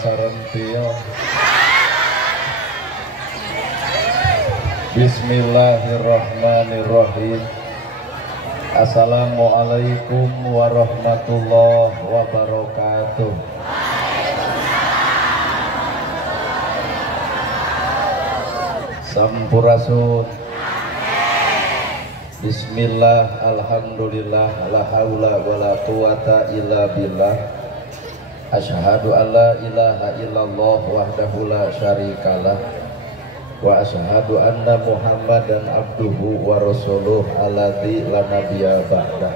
carempil. Bismillahirrahmanirrahim. Assalamualaikum warahmatullahi wabarakatuh. Sampurasun. Bismillah, alhamdulillah, la haula wala quwata illa billah. Asyhadu an la ilaha illallah wahdahu la syarikalah wa asyhadu anna Muhammadan abduhu wa rasuluh alladzi la nabiyya ba'dah.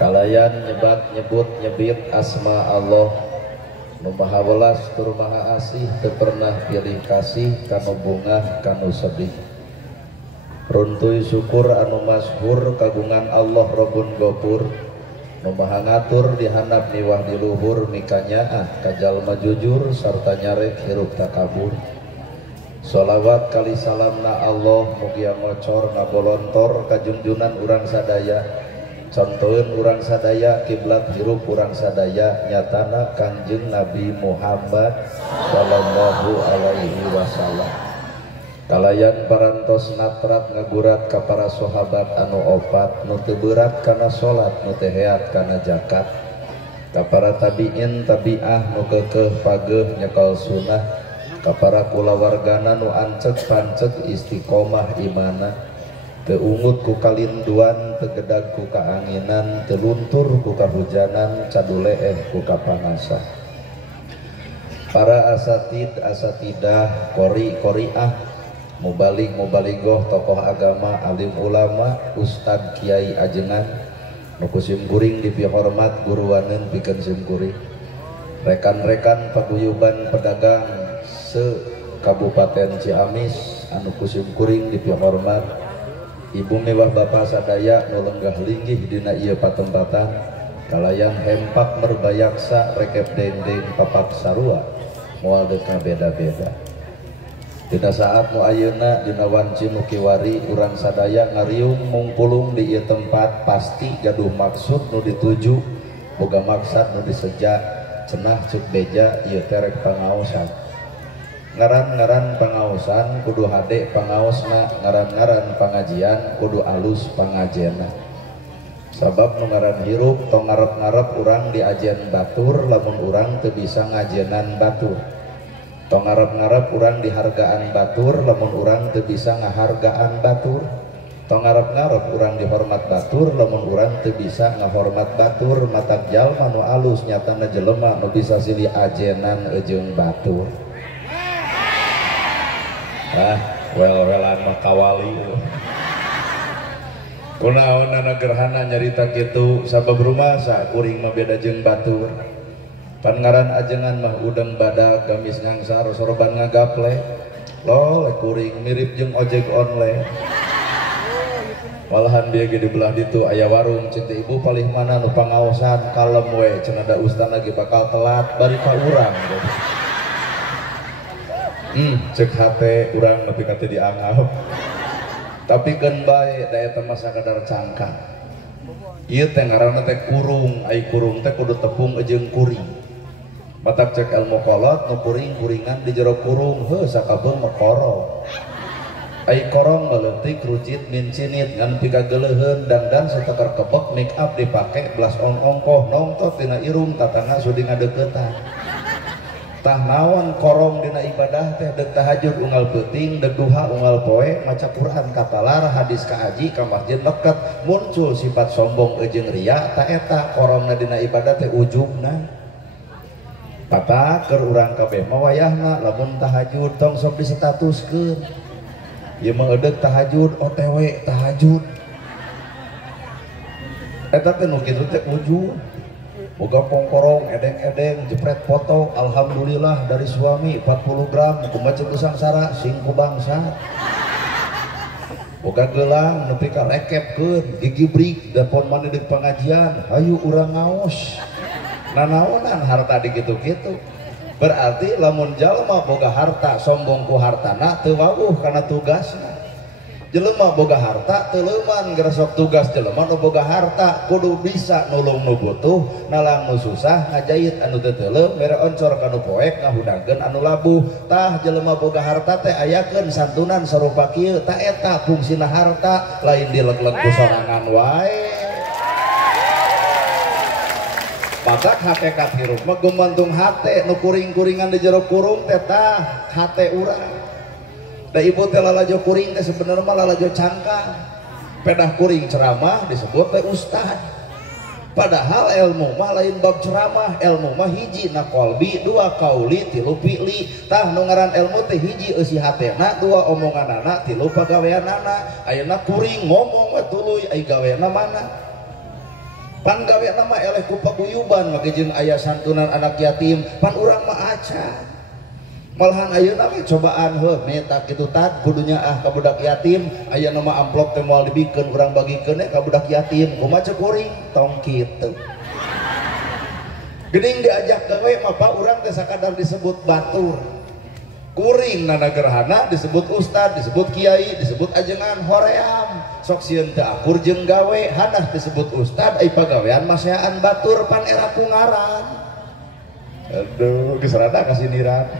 Kalayan nyebat nyebut nyebit asma Allah nu maha welas tur maha asih teu pernah pilih kasih kanu bungah kanu sedih. Runtuy syukur anu masyhur kagungan Allah Rabbun Ghafur nu maha ngatur di handap niwah di luhur mikanyaah ka jalma jujur sarta nyarek hirup takabur. Sholawat kali salamna Allah mugia ngocor ngabolontor ka junjunan urang sadaya, contoheun urang sadaya kiblat hirup urang sadaya nyatana Kangjeng Nabi Muhammad sallallahu alaihi wasallam. Kalayan parantos natrat ngagurat ka para sahabat anu opat nu teu beurat kana salat nu teu heat kana zakat, ka para tabiin tabiah nu keukeuh pageuh nyekel sunnah, ka para kulawargana nu ancek pancek istiqomah imana, teu ungut ku kalinduan, teu gedag ku kaanginan, teu luntur ku kahujanan, caduleeh ku kapanasan. Para asatid asatidah, qori qoriah, mubalik mubaligoh, tokoh agama, alim ulama, ustad kiai ajengan nu kusim kuring dipihormat guruaneun pikeun sim kuring, rekan-rekan paguyuban pedagang se Kabupaten Ciamis anu kusim kuring dipihormat, ibu mewah bapak sadaya nu lenggah linggih dina ieu patempatan, kalayan hempak merbayaksa rekep dendeng papak sarua moal deka beda-beda. Dina saat nu ayeuna dina wanci nu kiwari urang sadaya ngariung mungpulung di ieu tempat pasti gaduh maksud nu dituju, boga maksad nu diseja, cenah cuk beja ieu teh rek pangaosan. Ngaran-ngaran pangaosan kudu hade pangaosna, ngaran-ngaran pangajian kudu alus pangajena. Sabab nu ngaran hirup tong ngarep-ngarep urang diajen batur lamun urang teu bisa ngajenan batur. Tong ngarep-ngarep urang dihargaan batur lamun urang teu bisa ngahargaan batur. Tong ngarep-ngarep urang dihormat batur lamun urang teu bisa ngahormat batur. Matak jalma nu alus nyatana jelema nu bisa silih ajenan ejeung batur. Wel-welan mah kawali. Kunaonana gerhana nyarita kitu sabab rumasa kuring mah beda jeung batur. Pan ngaran ajengan mah udang badak gamis ngangsar sorban ngagaple lo kuring mirip jeung ojek online. Malahan dia di belah ditu aya warung cinta ibu palih mana nu pangaosan kalem we cenah da ustaz lagi bakal telat bari ka urang. Cek hate urang nepi ka teu dianggap. Tapi keun bae da eta mah sakadar cangkang. Ieu teh ngaranna teh kurung, ai kurung teh kudu tepung ejeung kuring. Matak cek ilmu kolot nu kuring-kuringan di jero kurung heuh sakabeung mah korong. Ai korong meleutik rucit mincinit ngan pika geuleuheun dangdan satakar kebek make up dipake belas ongkoh nongtot tina irung tatangga sudi ngadeuketan. Tah naon korong dina ibadah teh deuk tahajud unggal peuting, deuk duha unggal poe, maca Quran katalar, hadis ka haji ka masjid leuket, muncul sifat sombong ejeung ria, ta eta korongna dina ibadah teh ujubna. Pata keur urang kabeh mah wayahna lamun tahajud tong sok disetatuskeun. Ieu mah eudeuh tahajud OTW tahajud. Eta teh nu kitu teh ujub. Boga pongkorong edeng-edeng jepret foto alhamdulillah dari suami 40 gram kumaha ceuk sangsara sing ku bangsa. Boga gelang nepi ka rekepkeun gigi brik dapon maneh deuk pangajian hayu urang ngaos. Nanaonan harta di gitu-gitu. Berarti lamun jalma boga harta sombong ku hartana teu wawuh kana tugasna. jelema boga harta teleuman geresok tugas jelema nu boga harta kudu bisa nulung nu butuh nalang nu susah ngajait anu teu teuleum mere oncor ka nu poek ngahudageun anu labuh tah jelema boga harta teh ayakeun santunan sarupa kieu tah eta fungsina harta lain dileg-leg ku sorangan wae. Batak hakikat hirup mah gumantung hate nu kuring-kuringan di jero kurung teh tah hate urang. Da ibu teh lalajo kuring teh sebenarnya mah lalajo cangkang. Pedah kuring ceramah disebut teh ustad. Padahal ilmu mah lain bab ceramah, ilmu mah hiji na qalbi, dua qauli, tilu fi'li. Tah nu ngaran ilmu teh hiji eusi hatena, dua omonganana, tilu pagaweanana. Ayeuna kuring ngomong we tuluy ai gaweana mana? Pan gawe nama eleh ku paguyuban mage jeung aya santunan anak yatim pan urang mah acan malahan ayeuna mah cobaan heuh meta kitu tad kudunya ka budak yatim aya nama amplop teh moal dibikeun urang bagikeun ka budak yatim kumaha ceuk kuring tong kitu geuning diajak gawe mah pa urang teh sakadar disebut batur kuring nana gerhana disebut ustad disebut kiai disebut ajengan hoream sok sieun teu akur jeung gawe hanas disebut ustad ai pagawean maseaan batur pan era pungaran aduh geus rada kasiniran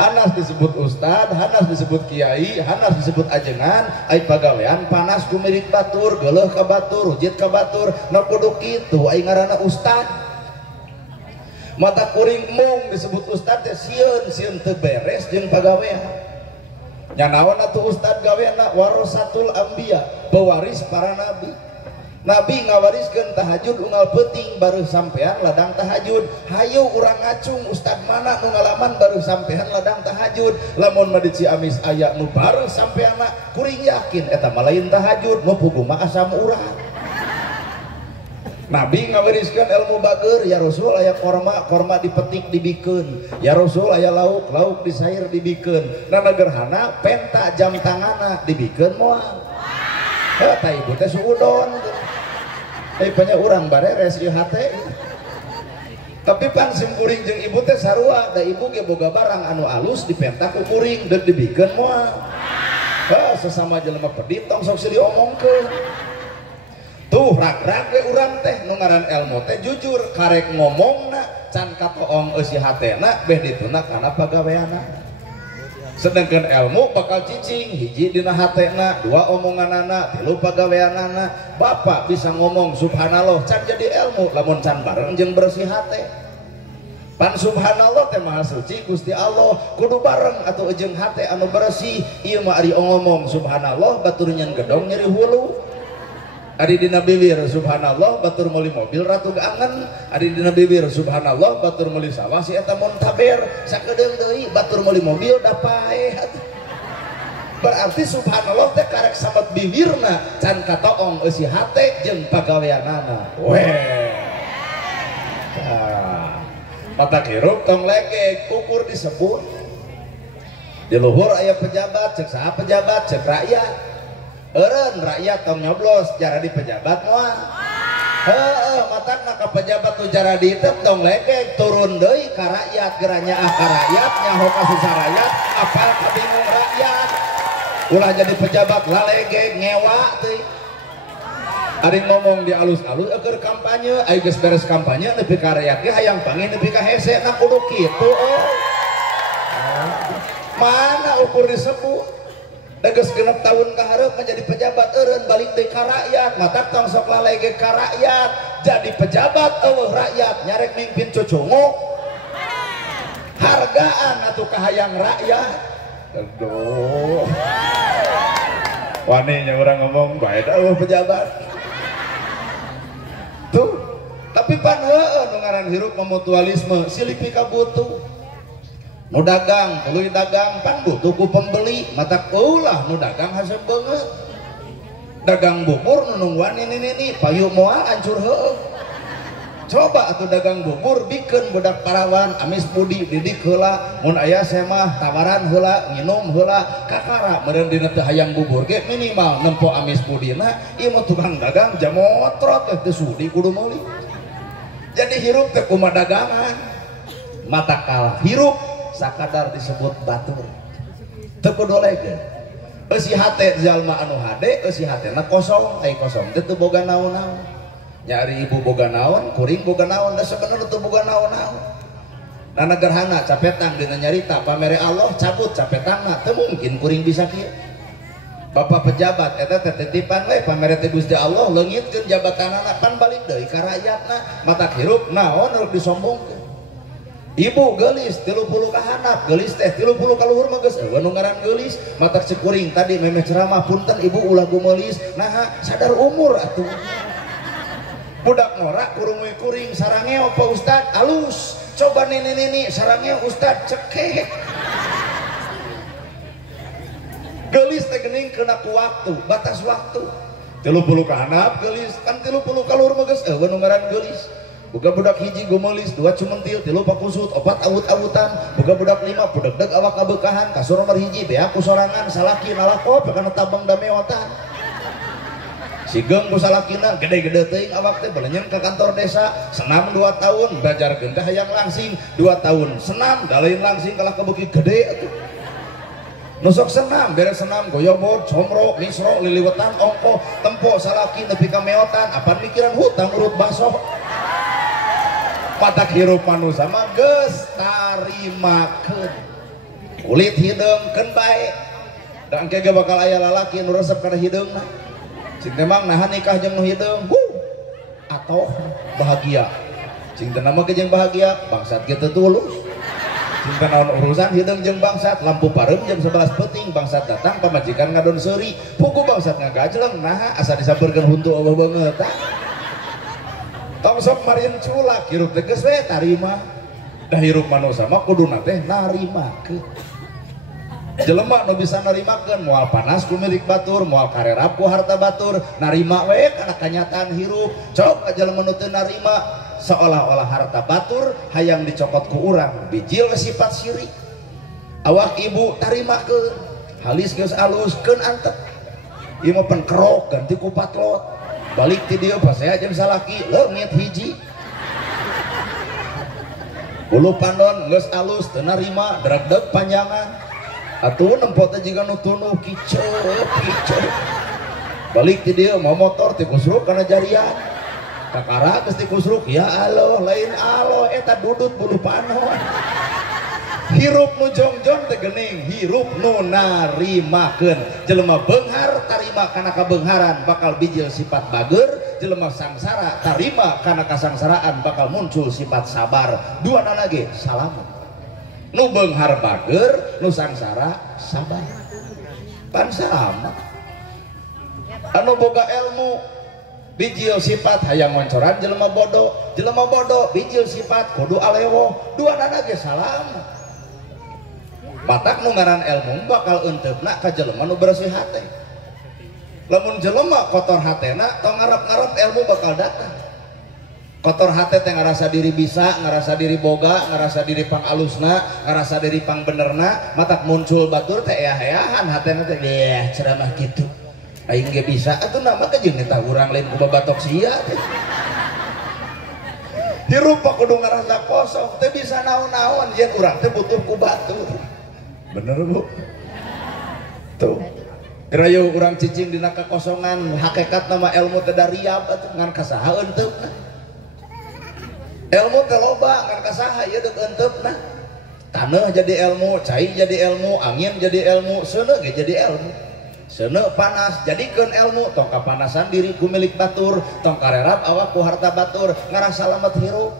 hanas disebut ustad hanas disebut kiai hanas disebut ajengan ai pagawean panas ku mirik batur geuleuh ka batur hujit ka batur na kudu kitu ai ngaranna ustad mata kuring mung disebut ustad teh sieun teu beres jeung pagawean nya naon atuh ustad gaweana warasatul anbiya pewaris para nabi nabi ngawariskeun tahajud unggal peuting baru sampean ladang tahajud hayu urang ngacung ustad mana nu ngalaman baru sampean ladang tahajud lamun mah di Ciamis aya nu baru sampeana kuring yakin eta mah lain tahajud mau pugu mah asam urang Nabi ngawariskeun ilmu bager ya Rasul aya korma dipetik dibikeun ya Rasul aya lauk disair dibikeun nana gerhana penta jam tangana dibikeun moal eta ibu teh suudon ai banyak urang bareres ieu hate tapi pan sim kuring jeung ibu teh sarua da ibu ge boga barang anu alus dipenta ku kuring deuk dibikeun moal sesama jelema pedit tong sok diomongkeun tuh rag-rag we urang teh nu ngaran ilmu teh jujur karek ngomongna can katoong eusi hatena beh dituna kana pagaweana sedangkan ilmu bakal cicing hiji dina hatena dua omonganana tilu pagaweanana bapak bisa ngomong subhanallah can jadi ilmu lamun can bareng jeung bersih hate pan subhanallah teh maha suci Gusti Allah kudu bareng atau jeung hate anu bersih ieu mah ari ngomong subhanallah batur nyen gedong nyeri hulu ari dina bibir subhanallah batur meuli mobil ratu gaangen ari dina bibir subhanallah batur meuli sawah si eta montaber sakedeung deui batur meuli mobil da pae berarti subhanallah teh karek samet bibirna can katoong eusi hate jeung pagaweanana weh mata hirup tong legeg ukur disebut di luhur aya pejabat cek saha pejabat cek rakyat eureun rakyat tong nyoblos jara di pejabat moal heueuh matakna ka pejabat tu jara diitep tong legeg turun deui ka rakyat geranya ka rakyat nyaho ka susarakyat apal ka bingung rakyat ulah jadi pejabat lalegeg ngewa teuy ari ngomong di alus-alus keur kampanye aya geus beres kampanye nepi ka rakyat ge hayang panggih nepi ka hese na kudu kitu mana ukur disebut geus genep tahun kahareup menjadi pejabat eureun balik deui ka rakyat matak tong sok lalege ka rakyat jadi pejabat eueuh rakyat nyarek mimpin cucungu hargaan atuh ka hayang rakyat aduh wani nya urang ngomong bae da eueuh pejabat tuh tapi pan heueuh nu ngaran hirup mutualisme silih pika butuh nu dagang tuluy dagang pan butuh ku pembeli matak ulah nu dagang haseup beungeut dagang bubur nu nungguan ini payu moal ancur heueuh coba atuh dagang bubur bikeun budak parawan amis budi didik heula mun aya semah tawaran heula nginum heula kakara meureun dina teu hayang bubur ge minimal nempo amis budina ieu mah tukang dagang jamotrot teh teu sudi kudu meuli jadi hirup teh kumaha dagangan mata kalah hirup sakadar disebut batur teu kudu legeh eusi hate jalma anu hade eusi hatena kosong ai kosong teh teu boga naon-naon nyari ibu boga naon kuring boga naon da sebenarnya teu boga naon-naon nana gerhana capetang dina nyarita pamere Allah cabut capetangna teu mungkin kuring bisa kieu bapak pejabat eta teh titipan we pamere teh Gusti Allah leungitkeun jabatanana pan balik deui ka rakyatna mata hirup naon rek disombongkeun ibu gelis 30 ka handap gelis teh 30 ka luhur mah geus eueuh nu ngaran gelis mata cekuring tadi memeh ceramah punten ibu ulah gumelis nah sadar umur atuh budak norak kuring sarangnya apa ustad alus coba nini sarangnya ustad cekek gelis teh geuning kena ku waktu batas waktu 30 ka handap gelis kan 30 ka luhur mah geus eueuh nu ngaran gelis boga budak hiji gumelis 2 cumentil 3 pakusut 4 awut-awutan boga budak 5 budeg-deg awak kabeukahan kasur nomor hiji bea ku sorangan salaki nalako kana tabang dameotan sigeng ku salakina gede-gede teuing awak teh belenyeun ka kantor desa senam 2 tahun bajarkeun teh hayang langsing 2 tahun senam da lain langsing kalah kebeuki gede atuh nusok senam beres senam goyobot comro misro liliwetan ongko tempo salaki nepi ka meotan apa mikiran hutang urut baso patak hirup manusia mah geus tarimakeun kulit hideungkeun bae da engke ge bakal aya lalaki nu resep kana hideungna cing teh mang nahan nikah jeung nu hideung atau bahagia cing teh nama ge jeung bahagia bangsat ge teu tulus cing teh naon urusan hideung jeung bangsat lampu pareum jam 11 peuting bangsat datang pamajikan ngadon seuri pugu bangsat ngagajleng nah asa disabeurkeun huntu Allah banget tong sok marin culak hirup teh geus we tarima da hirup manusia mah kuduna teh narimakeun jelema nu bisa narimakeun moal panas ku milik batur moal karerap ku harta batur narima we kana kanyataan hirup cok jelema nu teu narima seolah-olah harta batur hayang dicokot ku urang bijil sifat syirik awak ibu tarimakeun halis geus aluskeun antep ieu mah penkerok ganti ku patlot balik ti dieu pas saya jeung salaki leungit hiji ulu pandon geus alus teu narima dreg-deg panjangan atuh nempot teh jiga nu tunuh kiceu balik ti dieu mau motor ti kusruk kana jarian kakara geus ti kusruk ya Allah lain Allah eta dudut bulu panon hirup nu jongjong teh geuning hirup nu narimakeun jelema beunghar tarima kana kabeungharan bakal bijil sifat bageur jelema sangsara tarima kana kasangsaraan bakal muncul sifat sabar duana ge salamun nu beunghar bageur nu sangsara sabar pan sama anu boga ilmu bijil sifat hayang ngoncoran jelema bodoh bijil sifat kudu alewo duana ge salamun batak nu ngaran ilmu bakal enteupna ka jelema nu bersih hate lamun jelema kotor hatena tong ngarep-ngarep ilmu bakal datang kotor hate teh ngarasa diri bisa ngarasa diri boga ngarasa diri pangalusna ngarasa diri pangbenerna matak muncul batur teh eah-eahan hatena teh ceramah kitu aing ge bisa atuh nama ke jeung eta urang lain ku babatok sia teh hirup kudu ngarasa kosong teh bisa naon-naon yen urang teh butuh ku batur bener bu tuh gerayo urang cicing dina kakosongan hakikat nama ilmu teh dariab atuh ngan kasaha enteupna ilmu teh loba ngan kasaha ieu deuk enteupna taneuh jadi ilmu cai jadi ilmu angin jadi ilmu seuneu ge jadi ilmu seuneu panas jadikeun ilmu tong kapanasan diri ku milik batur tong karerap awak ku harta batur ngarasa lamet hirup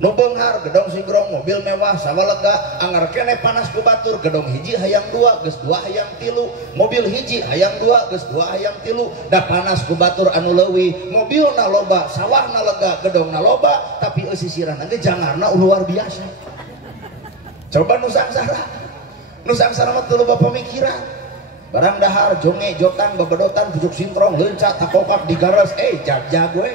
nu beunghar gedong sigrong mobil mewah sawalega anggar keneh panas ku batur gedong hiji hayang 2 geus 2 hayang 3 mobil hiji hayang 2 geus 2 hayang 3 da panas ku batur anu leuwih mobilna loba sawahna lega gedongna loba tapi sisirana ge jangarna luar biasa coba nu sangsara mah teu loba pamikiran barang dahar jonge jotan bebedotan pucuk sintrong leuncak takokak digares jag we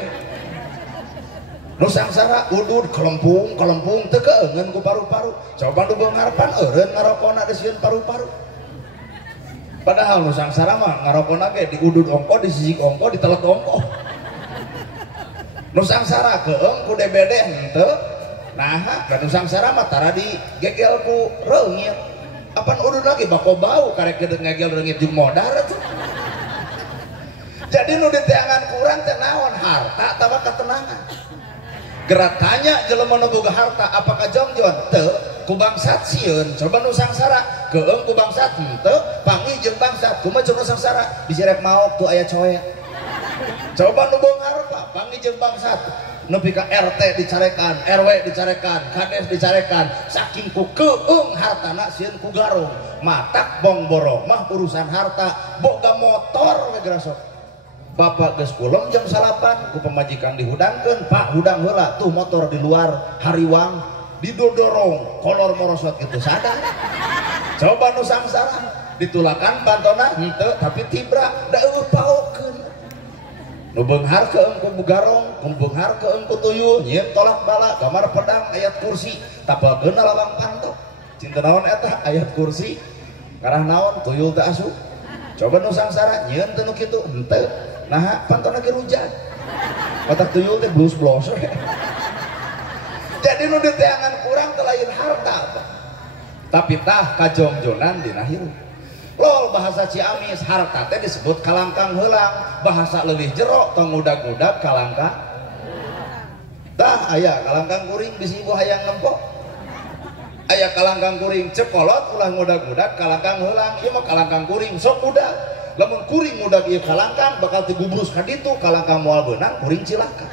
nu sangsara udud kelempung teu keungeun ku paru-paru coba nu beungarpan eureun ngarokona desieun paru-paru padahal nu sangsara mah ngarokona ge di udud ongko di sisik ongko di telek ongko nu sangsara keung ku DBD henteu nah dan nu sangsara mah tara di gegel ku reungit Apaan udun lagi bako bau karek gede ngegel rengit jeung modar tuh. Jadi nu diteangan kurang teh naon harta tawa ketenangan. Gerak tanya jelema nu boga harta apakah jongjon teu ku bangsat sieun coba nu sangsara keung ku bangsat teu pangi jeung bangsat kumaha jeung sangsara disirek maok tuh aya coe. Coba nu boga harta pangi jeung bangsat nepi ka RT dicarekan, RW dicarekan, kades dicarekan, saking ku keung hartana sieun ku garung. Matak bong borong mah urusan harta, boga motor we gerasok. Bapak geus kulem jam 8 ku pemajikan dihudangkeun, Pak hudang heula tuh motor di luar hariwang didodorong kolor morosot gitu sadar. Coba nu sangsara ditulakan pantona henteu tapi tibra da eueuh paokeun. Nu beunghar keung ku bugarong, ku beunghar keung ku tuyul, nyieun tolak bala, gambar pedang ayat kursi, tapelkeun lawang pantok. Cinta naon eta ayat kursi? Karah naon tuyul teu asup. Coba nu sangsara nyieun teu nu kitu henteu. Nah, pantona ge rujak. Matak tuyul teh blues-blues. Jadi nu diteangan kurang teh lain harta. Tapi tah kajongjonan dina hirup. Lol bahasa Ciamis harta teh disebut kalangkang heulang, bahasa leulih jero tong ngudag-ngudag kalangkang. Tah aya kalangkang kuring bisi ibu hayang nempok. Aya kalangkang kuring cekolot ulah ngudag-ngudag kalangkang heulang, ieu mah kalangkang kuring sok udag. Lamun kuring mudag ieu kalangkang bakal digubrus ka ditu kalangkang moal beunang kuring cilaka.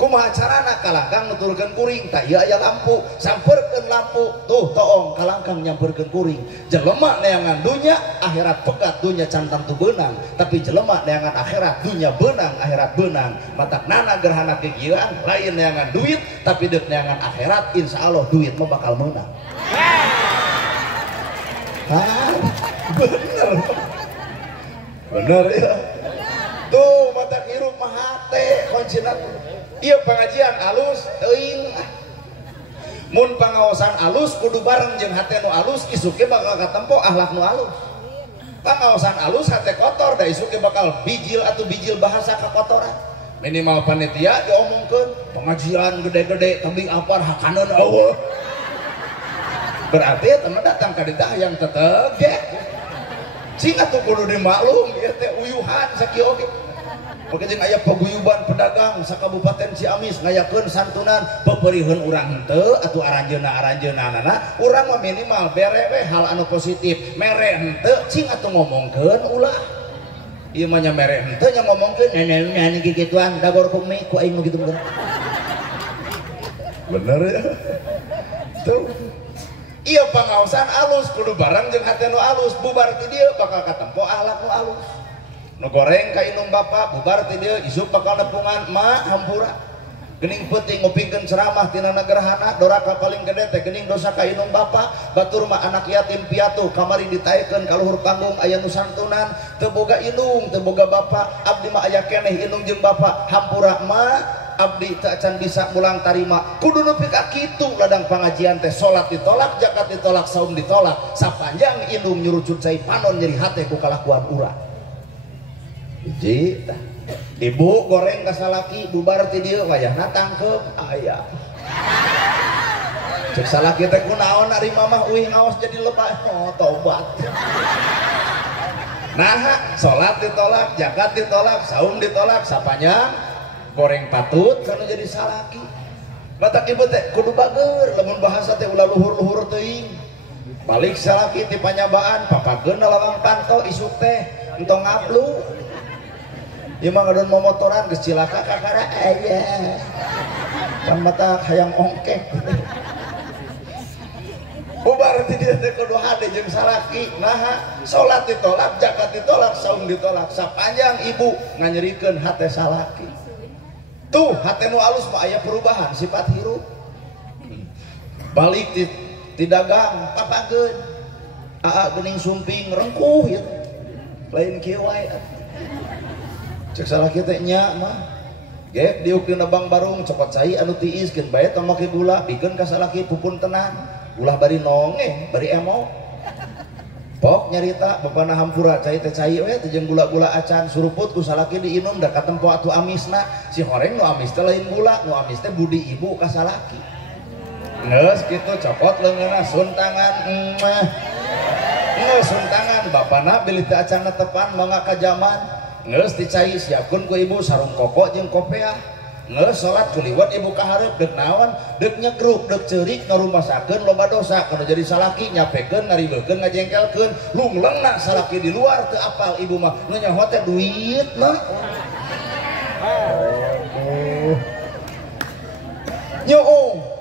Kumaha carana kalangkang nuturkeun kuring tah ieu aya lampu sampeurkeun lampu tuh toong kalangkang nyampeurkeun kuring. Jelema neangan dunya akhirat pegat dunya can tantu beunang tapi jelema neangan akhirat dunya beunang akhirat beunang. Mataknana gerhana kegieuan lain neangan duit tapi deuk neangan akhirat insyaallah duit mah bakal meunang. Bener. Bener ya tuh mata hirup mah hate kuncina ieu pengajian alus teuing mun pangaosan alus kudu bareng jeung hate nu alus isuk ge bakal katempo akhlak nu alus. Pangaosan alus hate kotor da isuk ge bakal bijil atau bijil bahasa kakotoran. Minimal panitia diomongkeun pengajian gede-gede tembing apar hakaneun eueuh berarti teman datang ka didah yang tetege cing atuh kudu dimaklum ieu teh uyuhan sakieu oge. Oke jeung aya paguyuban pedagang sakabupaten Ciamis ngayakeun santunan peperieun urang henteu atuh aranjeuna-aranjeunana urang mah minimal bere we hal anu positif mere henteu cing atuh ngomongkeun ulah. Ieu mah nya mere henteu nya ngomongkeun nenek gigituan dagor ku mi ku aing mah kitu bener ya. Tuh iya pangaosan alus kudu bareng jeung hate nu alus bubar ti dieu bakal katempo akhlak nu alus. Nu goreng ka inung bapa bubar ti dieu isuk bakal nepungan ma hampura. Geuning peuting ngupingkeun ceramah tina nagerhana doraka paling gede teh geuning dosa ka inung bapa batur mah anak yatim piatu kamari ditaekeun ka luhur panggung aya nu santunan teu boga inung teu boga bapa abdi mah aya keneh inung jeung bapa hampura ma abdi teu acan bisa mulang tarima kudu nepi ka kitu ladang pangajian teh salat ditolak zakat ditolak saum ditolak sapanjang indung nyurucut cai panon nyeri hate ku kalakuan urang. Hiji tah ibu goreng ka salaki bubar ti dieu wayahna tangkep aya cek salaki teh kunaon ari mamah uih ngaos jadi lebah oh tobat. Nah salat ditolak zakat ditolak saum ditolak sapanjang goreng patut karena jadi salaki. Batak ibu teh kudu bager lamun bahasa teh ulah luhur-luhur teuing. Balik salaki ti panyabaan papageun lawang panto isuk teh entong ngaplu. Ieu mah ngadon momotoran geus cilaka kakara aya. Pan mata hayang ongkek. Bubar ti dieu teh kudu hade jeung salaki. Naha salat ditolak, zakat ditolak, saum ditolak sapanjang ibu nganyerikeun hate salaki. Tuh hate nu alus mah aya perubahan sifat hirup. Balik ti dagang papageun aa geuning sumping rengkuh ya lain kieu wae cek salaki teh nya mah gek diuk dina bang barung cokot cai anu tiiskeun bae tong make gula pikeun ka salaki pupun tenan ulah bari nongeh bari emo pok nyarita bapana hampura cai teh cai we teh jeung gula-gula acan suruput ku salaki diinum da katempo atuh amisna si horeng nu amis teh lain gula nu amis teh budi ibu ka salaki geus kitu cokot leungeunna sun tangan Ngeus tangan bapana bilih teu acan tepan mangga ka zaman ngeus dicai siapkeun ku ibu sarung koko jeung kopiah ngeus salat kuliwat ibu kaharep deuk naon deuk nyegruk deuk ceurik ngarumasakeun loba dosa kana jadi salaki nyapekeun ngaribeukeun ngajengkelkeun lunglengna salaki di luar teu apal ibu mah nu nyaho teh duit mah nyoong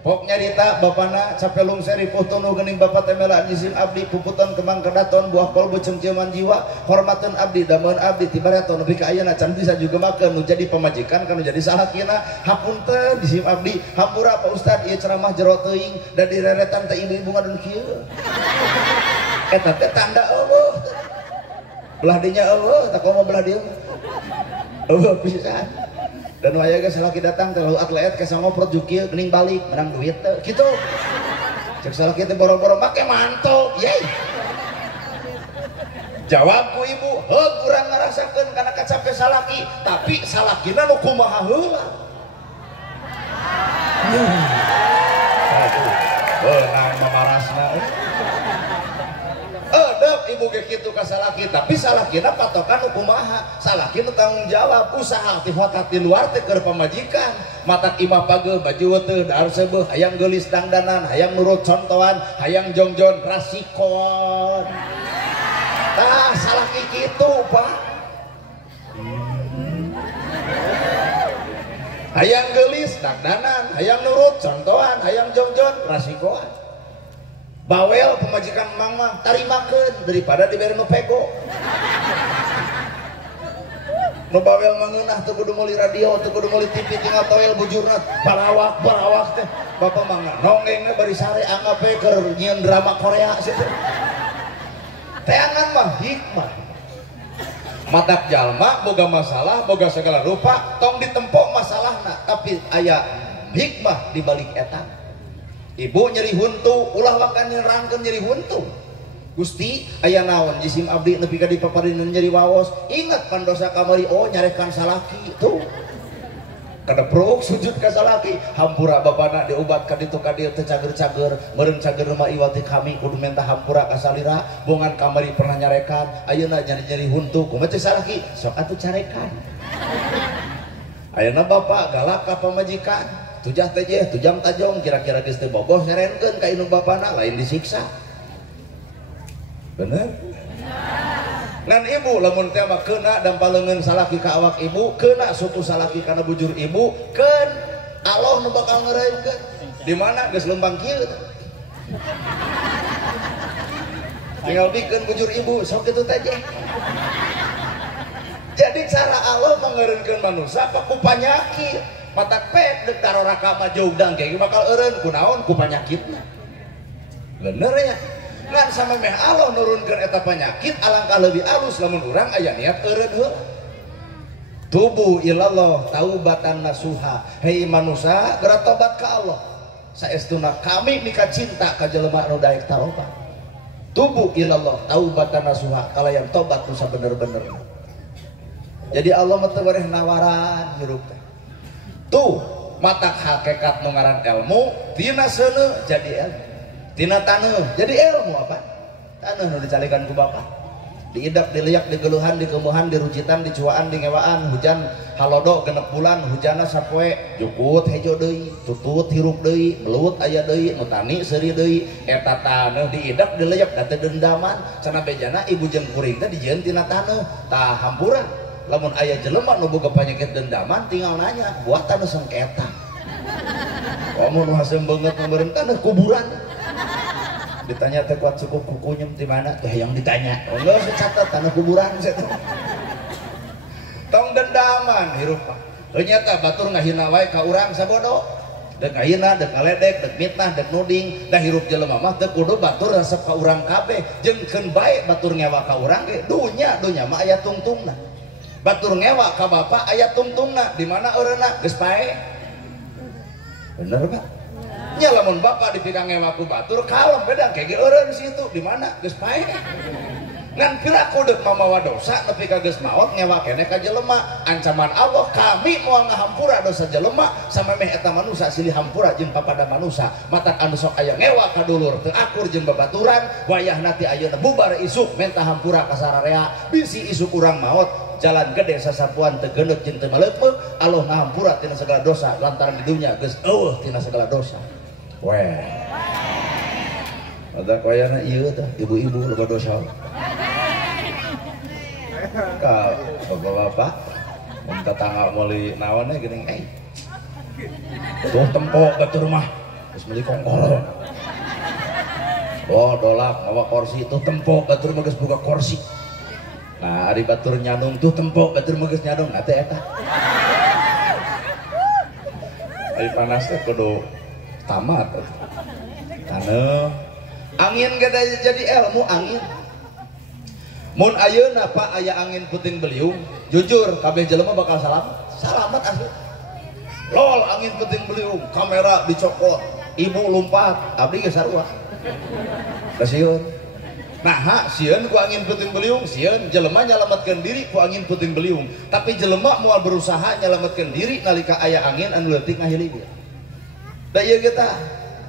pok nyarita bapana capelung seri foto nu geuning bapak teh mela nyisim abdi puputan kembang kedaton buah kolbu cengceuman jiwa hormateun abdi dameun abdi tibarato nepi ka ayeuna can bisa juga makeun nu jadi pamajikan kanu jadi salakina hapunten nyisim abdi hampura Pak Ustad ieu ceramah jero teuing da direretan teh ibu-ibu ngadon kieu eta teh tanda eueuh belah dinya eueuh tak komo belah dieu eueuh pisan dan waya geus salaki datang terlalu atlet ke sangoprot jukieu geuning balik menang duit teh kitu cek salaki teh boro-boro make manto yey jawab ku ibu heuh urang ngarasakeun kana kacape salaki tapi salakina nu kumaha heula beunang mamarasna ibu ge kitu ka salaki tapi salakina patokan kumaha salakina tanggung jawab usaha ti hotat di luar teh keur pamajikan matak imah pageuh baju teu daar sebeuh hayang geulis dangdanan hayang nurut contohan hayang jongjon rasikon tah salaki kitu Pak hayang geulis dangdanan hayang nurut contohan hayang jongjon rasikon bawel pemajikan emang mah tarimakeun daripada dibere nu pego nu bawel mangeunah teu kudu meuli radio teu kudu meuli TV tinggal toel bujurna barawak teh bapak mah nonggengna bari sare anggap we keur nyieun drama Korea situ teangan mah hikmah matak jalma boga masalah boga segala rupa tong ditempo masalahna tapi aya hikmah di balik eta ibu nyeri huntu ulah wakan nerangkeun nyeri huntu Gusti aya naon jisim abdi nepi ka dipaparinun nyeri waos ingat pandosa kamari oh nyarekan salaki tuh kadepruk sujud ka salaki hampura bapana diobat ka ditu ka dieu teh cager-cager meureun cager mah iwati kami kudu minta hampura ka salira bongan kamari pernah nyarekan ayeuna nyeri-nyeri huntu kumaha teh salaki sok atuh carekan ayeuna bapak galak ka pamajikan tujah teh tujang tajong kira-kira geus teu bogoh nyarenkeun ka indung bapana lain disiksa bener ngan ibu lamun teh mah keuna dampaleungeun salaki ka awak ibu keuna sutu salaki kana bujur ibu keun Allah nu bakal ngeureumkeun di mana geus lembang kieu tinggal bikeun bujur ibu sok kitu teh jadi cara Allah mangeureumkeun manusia paku panyakit matak pet dek taroraka mah jauh dangke bakal eureun kunaon ku panyakitna bener ya ngan sama meh Allah nurunkeun eta panyakit alangkah leuwih alus lamun urang aya niat eureun heula tubu ilallah taubatan nasuha hei manusia geura tobat ka Allah saestuna kami mika cinta ka jelema anu daek taobat tubu ilallah taubatan nasuha kalayan tobat nu sabener-bener jadi Allah mah teu bareh nawaran hirup teh tuh matak hakikat nu ngaran ilmu tina seuneu jadi ilmu tina taneuh jadi ilmu apa taneuh nu dicalikeun ku bapak diidap diliak digeuluhan dikemuhan dirujitan dicuaan dingewaan hujan halodo genep bulan hujana sapoe jukut hejo deui tutut hirup deui melut aya deui nu tani seuri deui eta taneuh diidap diliak da teu dendaman cenah bejana ibu jeung kuring teh dijieun tina taneuh tah hampura lamun ayah jelema nu boga panyakit dendaman tinggal nanya buat taneuh sengketa kamu nu haseum beungeut meureun taneuh kuburan ditanya teh kuat cukup kukunyem di mana teh yang ditanya enggak secatat taneuh kuburan setu tong dendaman hirup ternyata batur ngahina wae ka urang sabodo dek ngahina dek ngaledek dek mitnah dek nuding dah hirup jelema mah teu kudu batur resep ka urang kabeh jeung bae batur ngewa ka urang ge dunya mah aya tungtungna batur ngewa ka bapak aya tungtungna di mana eureunna geus pae bener Pak nya lamun bapak dipikang ngewa ku batur kalem beda kege eureun situ di mana geus pae ngan piraku deuk mamawa dosa nepi ka geus maot ngewa keneh ka jelema. Ancaman Allah kami moal ngahampura dosa jelema samemeh eta manusia silih hampura jeung papada manusia. Matak anu sok aya ngewa ka dulur teu akur jeung babaturan wayahna ti ayeuna bubar isuk menta hampura ka sararea bisi isuk urang maot jalan gede sasapuan teu geundeuk jeung teu maleupeuh Allah ngahampura tina segala dosa lantaran di dunya geus eueuh tina segala dosa. Weh. Ada koyana ieu tah ibu-ibu loba dosa. Ka bapak-bapak mun tetangga meuli naon geuning tuh tempok batur mah geus meuli kongkol. Oh dolak mawa kursi tuh tempok batur mah geus buka kursi. Nah ari batur nyandung tuh tempok batur mah geus nyandung nah teh eta. Ari panas teh kudu tamat. Taneuh angin gada jadi ilmu angin. Mun ayeuna Pak aya angin puting beliung, jujur kabeh jelema bakal salamat asli. Lol angin puting beliung, kamera dicokot, ibu lompat, abdi geus sarua. Kasieun. Nah, sieun ku angin puting beliung, sieun jelema nyalametkeun diri ku angin puting beliung, tapi jelema moal berusaha nyalametkeun diri nalika aya angin anu leutik ngahilig. Da ieu ge tah,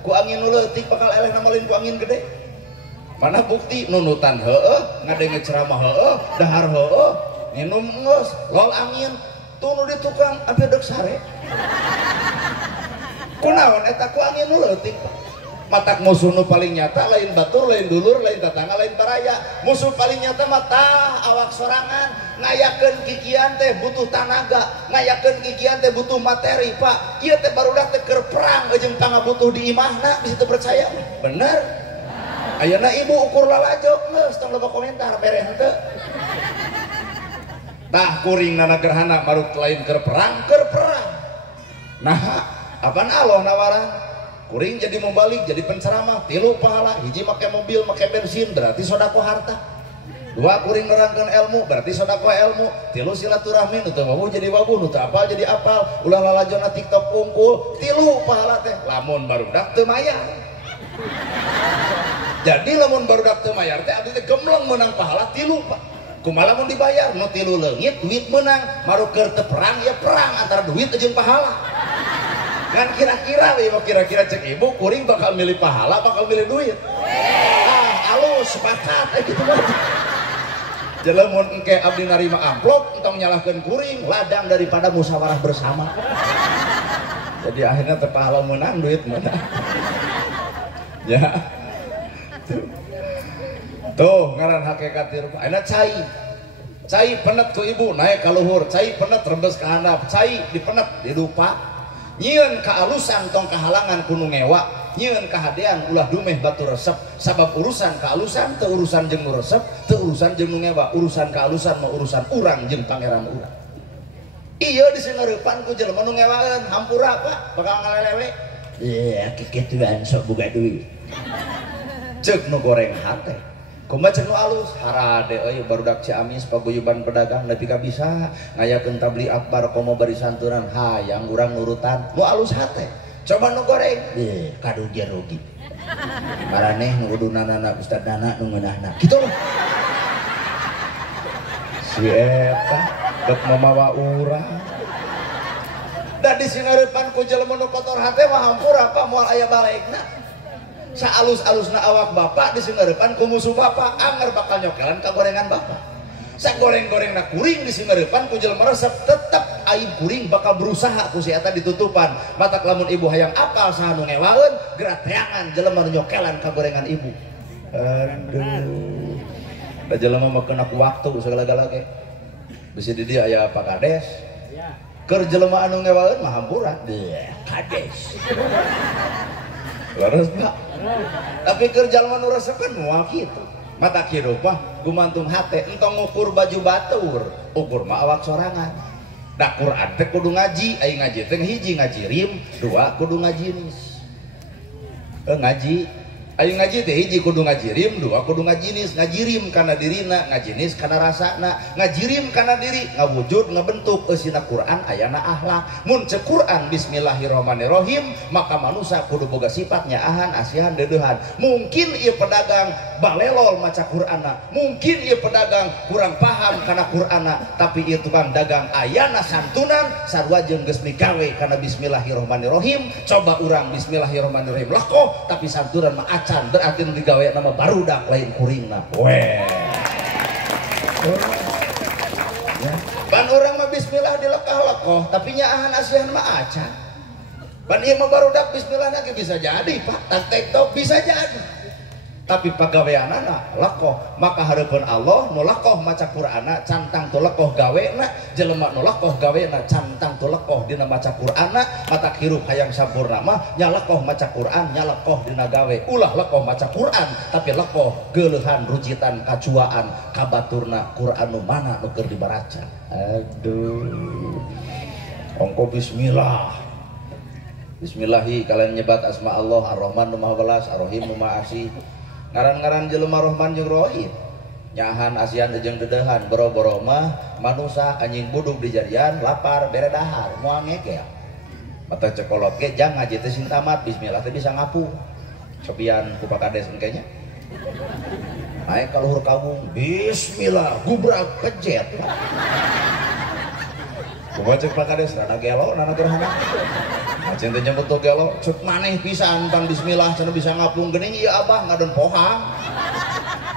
ku angin nu leutik bakal eleh namalin ku angin gede. Mana bukti nunutan heueuh ngadenge ceramah heueuh dahar heueuh nginum geus lol angin tuh nu di tukang ampir deuk sare kunaon eta ku angin nu leutik matak musuh nu paling nyata lain batur lain dulur lain tetangga lain paraya musuh paling nyata mata awak sorangan ngayakeun kikian teh butuh tanaga ngayakeun kikian teh butuh materi Pak ieu teh barudak teh keur perang jeung pangabutuh di imahna di situ percaya bener. Ayeuna ibu ukur lalajok geus tong loba komentar beres henteu. Tah kuring nana gerhana baru lain keur perang. Nah, apaan Allah nawaran? Kuring jadi membalik jadi penceramah, 3 pahala, hiji make mobil, make bensin berarti sodako harta. 2 kuring nerangkeun ilmu berarti sodako ilmu. 3 silaturahmi nu teu wabuh jadi wabuh, nu teu apal jadi apal. Ulah lalajonna TikTok kungkul, 3 pahala teh. Lamun barudak teu mayar. Jadi lamun barudak teu mayar teh abdi teh gemleng meunang pahala 3 Pak. Kumaha lamun dibayar nu 3 leungit duit meunang maru keur teu perang ya perang antara duit jeung pahala. Kan kira-kira we kira-kira cek ibu kuring bakal milih pahala bakal milih duit. Alus sepakat kitu mah. Jelema mun engke abdi narima amplop entong nyalahkeun kuring ladang daripada musyawarah bersama. Jadi akhirnya teu pahala meunang duit meunang. Ya. Tuh ngaran hakikat rupa ayeuna cai penet ku ibu naik ka luhur cai penet rembes ka handap cai dipenet dilupa nyieun ka alusan tong kahalangan ku nu ngewa nyieun kahadean ulah dumeh batu resep sabab urusan ka alusan teu urusan jeung nu resep teu urusan jeung nu ngewa urusan ka alusan mah urusan urang jeung pangeran urang ieu disingareupan ku jelema nu ngewaeun hampura Pak bakal ngalelewe kikituan sok boga duit ceuk nu goreng hate kumaha ceuk nu alus harade euy barudak Ciamis paguyuban pedagang nepi ka bisa ngayakeun tabli akbar komo bari santunan hayang urang nurutan nu alus hate coba nu goreng kadu dia rugi maraneh nu udunana Ustad Nana nu ngeunahna kitu loh si eta dek mamawa urang da disingareupan ku jelema nu kotor hate mah hampura Pak moal aya balaegna saalus-alusna awak bapak disingareupan ku musuh bapak anger bakal nyokelan ka gorengan bapak sagoreng-gorengna kuring disingareupan ku jelema resep tetep aib kuring bakal berusaha ku si eta ditutupan matak lamun ibu hayang apal saha nu ngewaeun geura teangan jelema nu nyokelan ka gorengan ibu aduh da jelema mah kena ku waktu segala-gala ge bisi di dieu aya Pak Kades keur jelema anu ngewaeun mah hampura Kades laras Pak tapi keur jalma nu resepan moal kitu mata kieu mah gumantung hate entong ngukur baju batur ukur mah awak sorangan da Quran teh kudu ngaji ai ngaji teh hiji ngaji rim 2 kudu ngaji nis ngaji Ayo ngaji teh hiji kudu ngajirim, dua kudu ngajinis, ngajirim kana dirina, ngajinis kana rasana, ngajirim kana diri, ngawujud ngabentuk eusina Quran ayana akhlak. Mun cek Quran bismillahirrahmanirrahim, maka manusia kudu boga sifat nyaahan, asihan, deudeuhan. Mungkin ieu pedagang balelol maca Qur'ana, mungkin ieu pedagang kurang paham kana Qur'ana, tapi ieu tukang dagang ayana santunan sarua jeung geus migawe kana bismillahirrahmanirrahim. Coba urang bismillahirrahmanirrahim lakoh tapi santunan mah acan, berarti nu digawe nama barudak lain kuringna. Weh. Ya. Ban orang mah bismillah dilekah-lekoh tapi nyaahan asihan mah acan. Ban ieu mah barudak bismillahna ge bisa jadi Pak, tak tiktok bisa jadi. Tapi pagaweanana lekoh, maka hareupeun Allah nu lekoh maca Qur'ana cantang tu lekoh gawena, jelema nu lekoh gawena cantang tu lekoh dina maca Qur'ana, matak hirup hayang sampurna mah nya lekoh maca Qur'an, nya lekoh dina gawe. Ulah lekoh maca Qur'an tapi lekoh geuleuhan rujitan kacuaan kabaturna Qur'an nu mana nu keur dibaraca. Aduh. Ongko bismillah. Bismillahi kalian nyebat asma Allah Ar-Rahman nu Maha Welas, Ar-Rahim nu Maha Asih. Ngaran-ngaran jelema Rahman jeung Rahim nyahan asian jeung dedehan boro-boro mah manusia anjing buduk di jarian lapar bere dahar moal ngegel mata cekolot ge jang ngaji teh sing tamat bismillah teh bisa ngapung cobian ku Pak Kades engke nya naik ka luhur kagung bismillah gubrak kejet kumaha cek Pak Kades rada gelo nana gerhana acing teh nyebut gelo cek maneh pisan pan bismillah cenah bisa ngapung geuning ieu abah ngadon pohang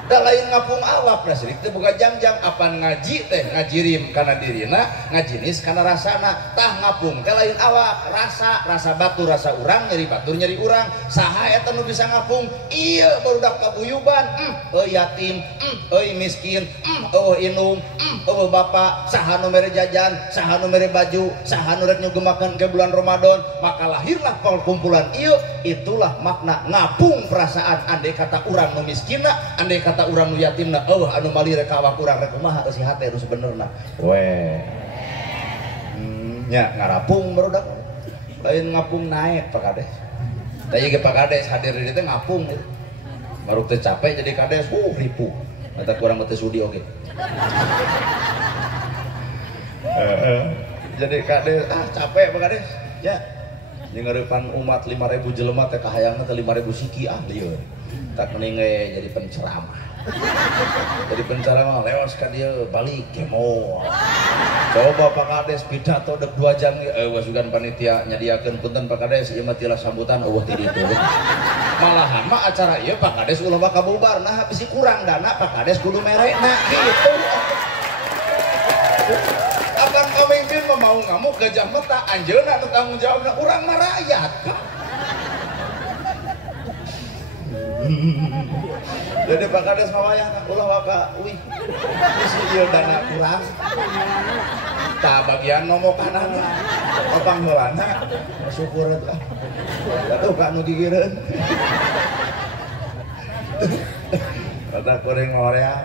da lain ngapung awak da sirik teh boga jangjang apan ngaji teh ngajirim kana dirina ngajinis kana rasana tah ngapung teh lain awak rasa batu rasa urang nyeri batur nyeri urang saha eta nu bisa ngapung ieu barudak kabuyuban euy yatim euy miskin eueuh inung eueuh bapak saha nu mere jajan saha nu mere baju saha nu rek nyugemakeun ke bulan Ramadan maka lahirlah kumpulan ieu itulah makna ngapung perasaan andai kata urang nu miskinna andai kata urang nu yatimna anu mali rek awak urang rek kumaha eusi hate nu sebenerna we nya ngarapung barudak lain ngapung naik Pak Kades tadi ge Pak Kades hadir di dieu teh ngapung baru teh capek jadi Kades ripuh eta kurang teh sudi oge jadi Kades capek Pak Kades ya jeung ngeurepan umat 5.000 jelema teh kahayangna teh 5.000 siki lieur tak mending jadi penceramah jadi penceramah lewas ka dieu balik kemo coba Pak Kades pidato dek 2 jam wasugan panitia nyadiakeun punten Pak Kades ieu mah tilas sambutan eueuh ti ditu malahan mah acara ieu Pak Kades ulah bakal bubar nah bisi kurang dana Pak Kades kudu merena gitu akan pemimpin mah mau ngamuk gajah mata anjeunna nu tanggung jawabna urang mah rakyat Pak. Jadi Pak Kades mawayahna ulah waka wih geus ieu dana kurang tah bagian nomokanana opang heulana syukur atuh atuh ka nu gigireun kata goreng ngorea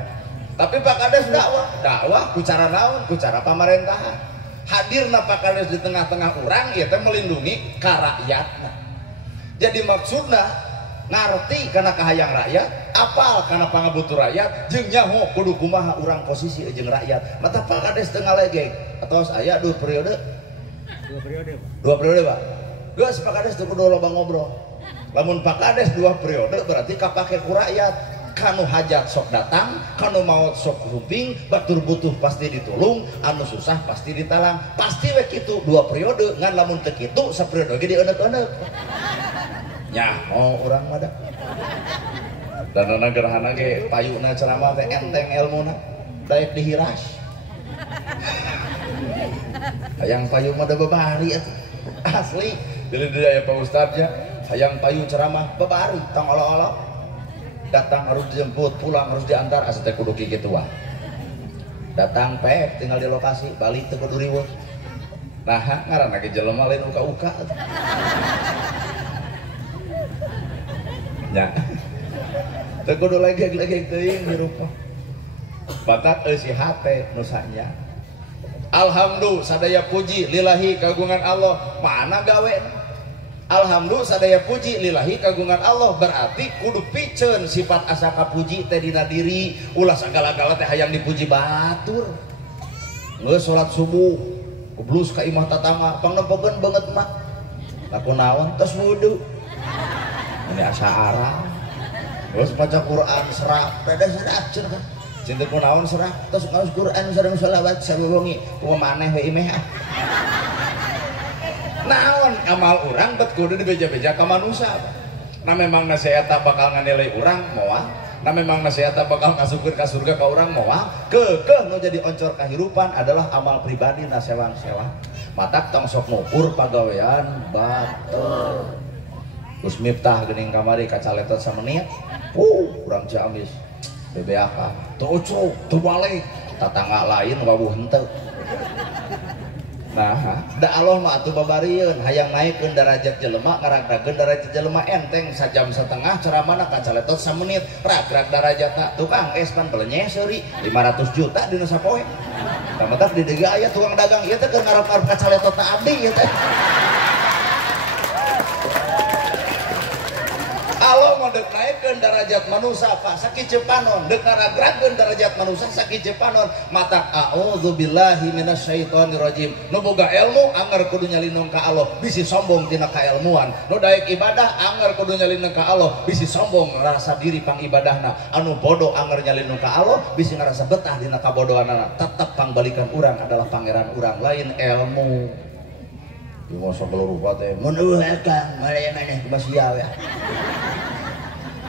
tapi Pak Kades dakwah ku cara naon ku cara pamerintahan hadirna Pak Kades di tengah-tengah urang ieu teh melindungi ka rakyatna jadi maksudna ngarti karena kahayang rakyat apal karena pangabutuh rakyat jeung nyaho kudu kumaha urang posisi jeung rakyat mata Pak Kades teu ngalegeg atos aya 2 periode Pak geus Pak Kades teu kudu loba ngobrol lamun Pak Kades 2 periode berarti kapake ku rakyat kanu hajat sok datang kanu maot sok rumping batur butuh pasti ditulung anu susah pasti ditalang pasti we kitu 2 periode ngan lamun teu kitu saperiode ge dieuneuk-euneuk nya urang mah da dan gerhana ge payuna ceramah teh enteng ilmuna daek dihiras hayang payu mah da babari atuh asli deuleu aya Pak Ustadznya hayang payu ceramah babari tong olo-olo datang harus dijemput pulang harus diantar asa teh kudu kitu wah datang pek tinggal di lokasi balik teu kudu riweuh nah ngaranna ge jelema lain uka-uka nya teu kudu legeg-legeg teuing hirup bakat eusi hate nu sanya alhamdulillah sadaya puji lillahi kagungan Allah mana gawe Alhamdulillah sadaya puji lillahi kagungan Allah, berarti kudu piceun sifat asa kapuji teh dina diri, ulah sagala-gala teh hayang dipuji batur. Geus salat subuh kublus ka imah tatama pangnempokeun banget mah. Laku naon tos wudu. Ini asa arah. Geus maca Quran serak, pada serak cenah kan. Cinta kunaon serak, tos ngaos Quran sareng shalawat sarulungi, kumaha maneh we imeh. Naon amal urang bet kudu dibeja-beja ka manusia. Nah memang nasihat bakal nganilai urang moal, nah memang nasihat bakal ngasupkeun ka surga ka urang moal, keukeuh nu jadi oncor kahirupan adalah amal pribadi na sewang-sewang. Matak tong sok ngukur pagawean batur. Terus Miftah geuning kamari kacaletot samenit. Urang Ciamis. Bebeaka, teu ucuk, teu balik, tatangga lain wawuh henteu. Nah, da Allah mah atuh babarieun hayang naikkeun derajat jelema, ngaragrakeun derajat jelema enteng sajam setengah ceramana kacaletot samenit, ragrag derajatna. Tukang es pan belenye seuri 500 juta dina sapoe. Tamatak di dieu aya tukang dagang ieu teh keur ngarep-ngarep kacaletotna abdi ieu teh. Allah mau dek naikkeun derajat manusia pak sakieu panon, dek ngaragragkeun derajat manusia sakieu panon. Matak a'udzubillahi minasyaitonir rajim. Nu boga ilmu anger kudu nyalinung ka Allah, bisi sombong tina kailmuan. Nu daek ibadah anger kudu nyalinung ka Allah, bisi sombong ngarasa diri pang ibadahna. Anu bodoh anger nyalinung ka Allah, bisi ngarasa betah dina kabodohanna. Tetep pangbalikan urang adalah pangeran urang lain ilmu. Ieu masa keluruh teh mun eueuh akang mare maneh kumaha ya.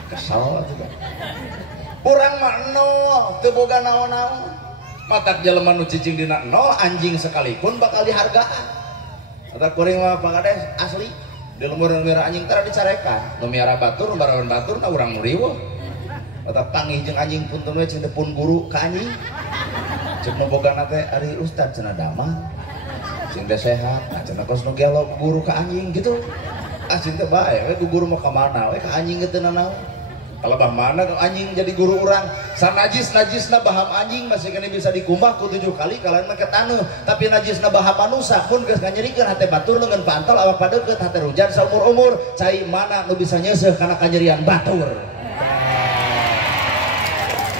Kesal juga. Urang mah nol, teu boga naon-naon. Matak jelema nu cicing dina nol anjing sekalipun bakal dihargaan. Eta kuring mah pangades asli. Di lembur miara anjing tara dicarekan. Nu miara batur, barawan batur na urang nu riweuh. Eta panggih jeung anjing punten we cing pun guru ka anjing. Ceuk nu bogana teh ari ustad cenah damang. Cing teh sehat, nah cenah kos nu gelo guru ka anjing gitu. Cing teh bae we guru mah ka mana we ka anjing teh naon. Kalau bah mana anjing jadi guru orang, san najisna baham anjing masih kena bisa dikumbah ku 7 kali kalian make taneuh, tapi najisna baham manusia pun geus nganyerikeun hate batur leungeun pantal awak padeukeut hate rujan saumur-umur, cai mana nu bisa nyeuseuh kana kanyerian batur.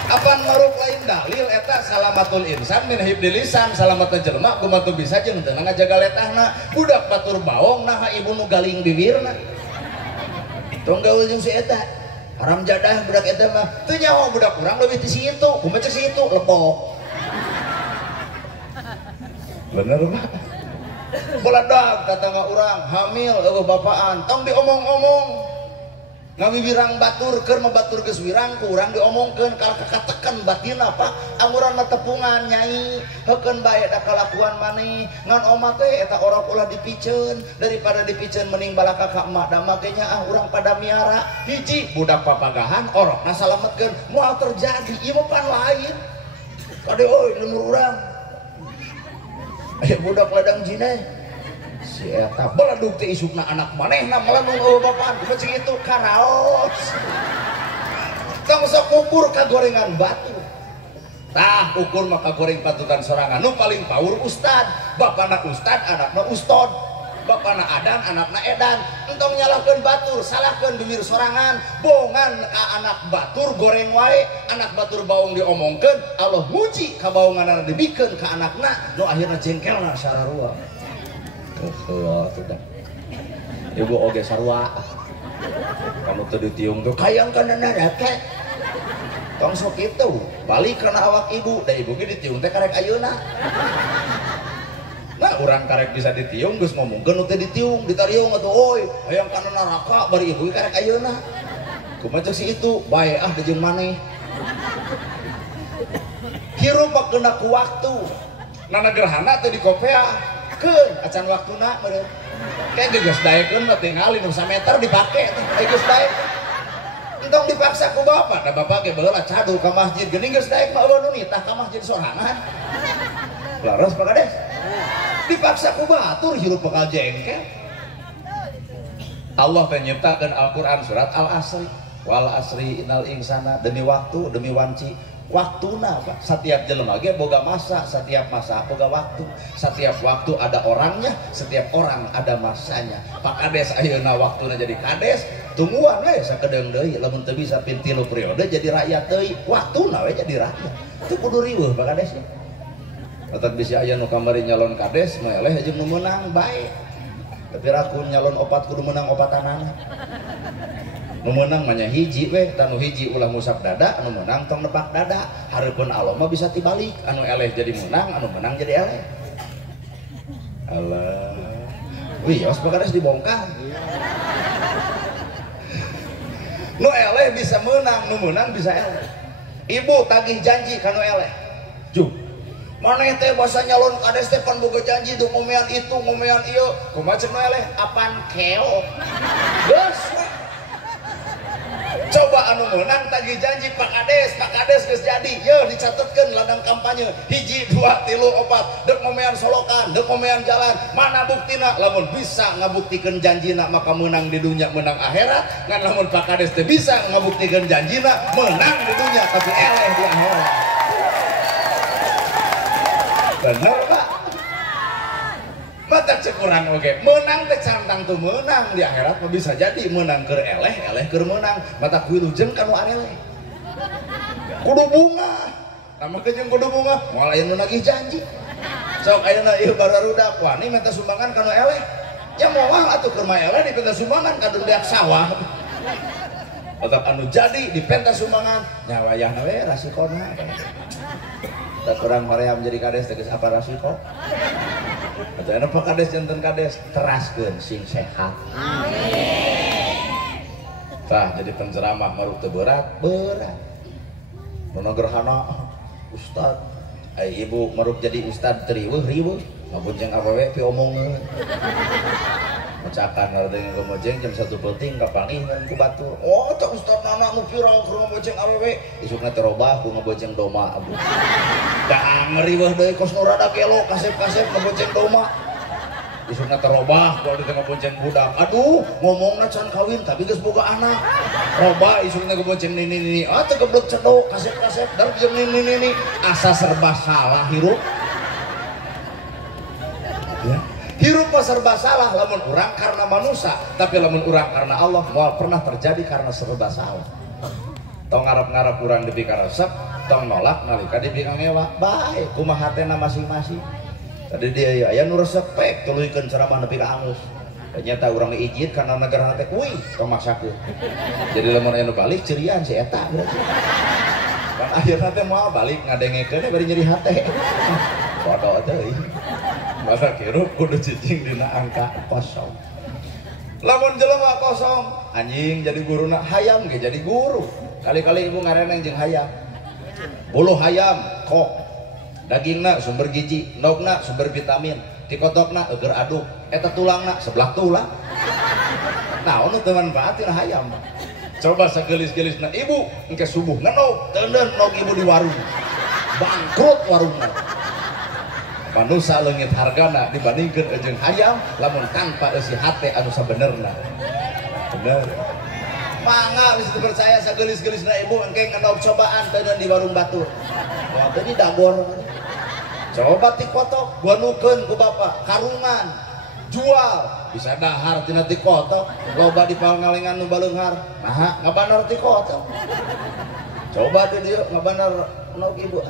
Apan maruk lain dalil eta salamatul insan min hibdil lisan, salamatna jelema kumaha bisa jeung teu ngajaga letahna. Budak batur baong naha ibu nu galing bibirna. Tong gaul jeung si eta. Haram jadah budak eta mah teu nyaho budak urang leuwih ti situ, kumaha cek situ lebok. Bener mah. Baladag tatangga urang hamil eueuh bapaan, tong diomong-omong. Ngawibirang batur keur mah batur geus wirang ku urang diomongkeun kal kakatekan batina Pak. Amuran mah tepungan nyai, heukeun bae da kalakuan maneh. Ngan oma teh eta orok ulah dipiceun, daripada dipiceun mending balaka ka emak da make nya urang pada miara. Hiji budak papagahan orokna salametkeun, moal terjadi ieu mah pan lain. Kade euy lemur urang. Aya budak ladang jineh. Si eta beledug teh isukna anak manehna melenung eueuh bapaan kumaha cing kitu karaos. Tong sok ukur kagorengan batu. Tah ukur mah kagoreng patutan sorangan. Nu paling paur ustad, bapana ustad, anakna ustod. Bapana adan, anakna edan. Entong nyalahkeun batur, salahkeun bibir sorangan, bongan ka anak batur goreng wae, anak batur baung diomongkeun, Allah muji ka baunganna dibikeun ka anakna, nu akhirna jengkelna sararua. Heeh atuh. Ibu oge sarua. Kamu teu ditiung tuh kayang kana neraka. Tong sok kitu, balik kana awak ibu, da ibu ge ditiung teh karek ayeuna. Nah, urang karek bisa ditiung geus ngomongkeun nu teh ditiung, ditariung atuh oi, hayang kana neraka bari ibu ge karek ayeuna. Kumaha cek si itu, bae jeung maneh. Hirup kena ku waktu. Nana gerhana teh di kopea. Keun acan waktuna meureun. Kayak geus daekeun mah tingali nu sameter dipake teh geus daek. Entong dipaksa ku bapak, da bapak ge baheula cadu ka masjid geuning geus daek mah eueuh nu nitah ka masjid sorangan. Laras Pak Kades. Dipaksa ku batur hirup bakal jengkel. Allah teh nyiptakeun Al-Qur'an surat Al-Asri. Wal asri innal insana demi waktu demi wanci waktuna Pak. Setiap jelema ge boga masa, setiap masa boga waktu, setiap waktu ada orangnya, setiap orang ada masanya. Pak Kades ayeuna waktuna jadi kades, tungguan we sakedeung deui lamun teu bisa pin 3 periode jadi rakyat deui, waktuna we jadi rakyat. Teu kudu riweuh Pak Kades. Otak bisa aya nu kamari nyalon kades meleh aja nu meunang bae. Tapi rakun nyalon opat kudu menang opatanana. Nu meunang mah nya hiji we, tanu hiji ulah ngusap dada, anu meunang tong nebak dada. Hareupeun Allah mah bisa tibalik, anu eleh jadi menang, anu menang jadi eleh. Allah. Wios bakades dibongkar. Nu eleh bisa menang, nu menang bisa eleh. Ibu tagih janji ka nu eleh. Juk. Maneh teh basa nyalon kades teh pan boga janji tuh ngomean itu, ngomean ieu. Kumaha ceuk nu eleh? Apan keok. Geus. Coba anu menang tagih janji Pak Kades geus jadi. Yeuh dicatetkeun ladang kampanye. 1 2 3 4 deuk ngomean solokan, deuk ngomean jalan. Mana buktina? Lamun bisa ngabuktikeun janjina maka menang di dunia, menang akhirat. Ngan lamun Pak Kades teh bisa ngabuktikeun janjina, menang di dunia tapi eleh di akhirat. Bener Pak. Mata cekurang oke. Menang teh cantang tuh menang di akhirat mah bisa jadi menang keur eleh, eleh keur menang. Mata wilujeng kanu aneleh. Kudu bunga. Nama kejeung kudu bunga, moal aya nu nagih janji. Sok ayeuna ieu bararudak wani minta sumbangan kanu eleh. Ya moal atuh keur mah eleh dipenta sumbangan ka deuk sawah. Otak anu jadi dipenta sumbangan nyawayahna we rasikona. Tak kurang hoream jadi kades tegas apa rasiko? Atau enak Pak Kades jantan kades teraskeun sing sehat. Amin. Tah jadi penceramah maruk teu berat. Mun gerhana ustad, ibu maruk jadi ustad riweuh ngabonceng awewe pi omongeun. Macakan ngareng ngomojeng jam 1 penting kapangihan ku batur. Oh tak ustad nana nu viral keur ngomojeng awewe isukna teh robah ku ngomojeng doma abu. Da ngeriweuh deui kos nu rada gelo kasep-kasep ngomojeng doma. Isukna teh robah ku teh ngomojeng budak. Aduh ngomongna can kawin tapi geus boga anak. Robah isukna ngomojeng nini. Ah teh geblek cedok kasep-kasep dar jeung nini. Asa serba salah hirup. Ya. Hirup mah serba salah lamun urang karena manusia, tapi lamun urang karena Allah moal pernah terjadi karena serba salah. Tong ngarep-ngarep urang di pikaresep, tong nolak nalika di pikangewa. Bae kumaha hatena masing-masing. Tadi dia aya nu resep pek tuluikeun ceramah nepi ka alus. Ternyata urang izin karena negara teh kuy tong maksakeun. Jadi lamun aya nu balik cerian si eta berarti. Kan akhirna teh moal balik ngadengekeun bari nyeri hate. Bodoh teh. Masa kirup kudu cicing dina angka kosong. Lamun jelema kosong, anjing jadi guruna, hayam ge jadi guru. Kali-kali ibu ngareneng jeung hayam. Bulu hayam kok. Dagingna sumber gizi, nogna sumber vitamin, tikotokna eueur aduk, eta tulangna sebelah tulang. Naon nu teu manfaatin hayam. Coba sagelis-gelisna ibu engke subuh ngenog, teuneun nog ibu di warung. Bangkrut warungna. Manusia leungit hargana dibandingkan jeung hayam lamun tanpa eusi hate anu sabenerna. Bener. Mangga geus percaya sagelis-gelisna ibu engke ngenog cobaan teu di warung batur. Moal teh di dagor. Coba tikotok gua nukeun ku bapa karungan jual bisa dahar tina tikotok loba di pangalengan nu baleunghar. Nah, ngabanar tikotok. Coba di dieu ngabanar nog ibu.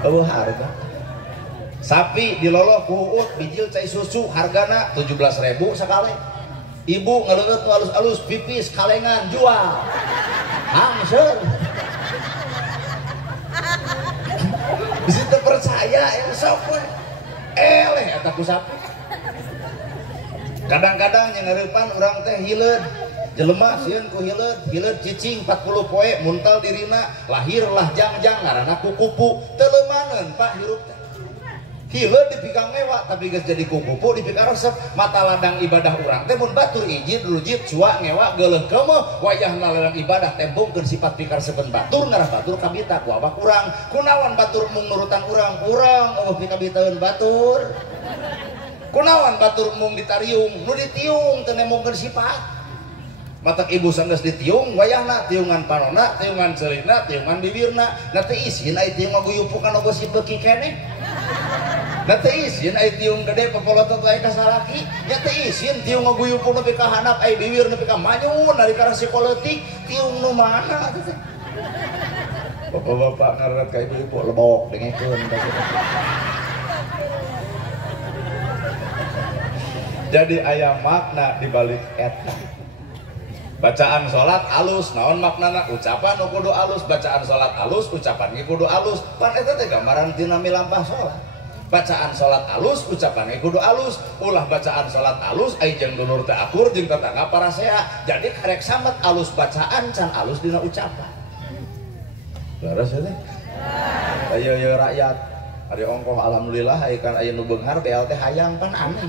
Oh harga sapi diloloh ku uut bijil cai susu hargana 17.000 sakali. Ibu ngaleungeut alus-alus pipis kalengan jual hangseur. Bisa teu percaya yang sok we eleh eta ku sapi. Kadang-kadang yang ngeurepan urang teh hileud jelema sieun ku hileud cicing 40 poe muntal dirina lahirlah jangjang ngaranna kukupu teu leumaneun Pak hirup teh. Hileud dipikang ngewa tapi geus jadi kukupu dipikaresep mata ladang ibadah urang teh mun batur ijid rujit cua ngewa geuleuh keumeuh wayahna ladang ibadah tembongkeun sifat pikaresepen batur ngarah batur kabita ku abah urang kunaon batur mung nurutan urang eueuh pikabitaeun batur kunaon batur mung ditariung nu ditiung teu nemongkeun sifat. matak ibu sanggeus ditiung wayahna tiungan panona tiungan ceurina tiungan bibirna na teu isin aya tiung ngaguyupukan ogo si beuki keneh na teu isin aya tiung gede papolotot aya ka salaki nya teu isin tiung ngaguyupuk nepi ka handap aya bibir nepi ka manyun ari ka si koleutik tiung nu mana teh bapak-bapak ngaret ka ibu-ibu lebok dengekeun jadi aya makna dibalik eta bacaan sholat alus naon maknana ucapan nu kudu alus bacaan sholat alus ucapan ge kudu alus pan eta teh gambaran tina milampah sholat bacaan sholat alus ucapan ge kudu alus ulah bacaan sholat alus ai jeung dulur teh akur jeung tetangga parasea jadi karek samet alus bacaan can alus dina ucapan beres teh ayo rakyat ari ongkoh alhamdulillah ai kan aya nu beunghar BLT hayang pan aneh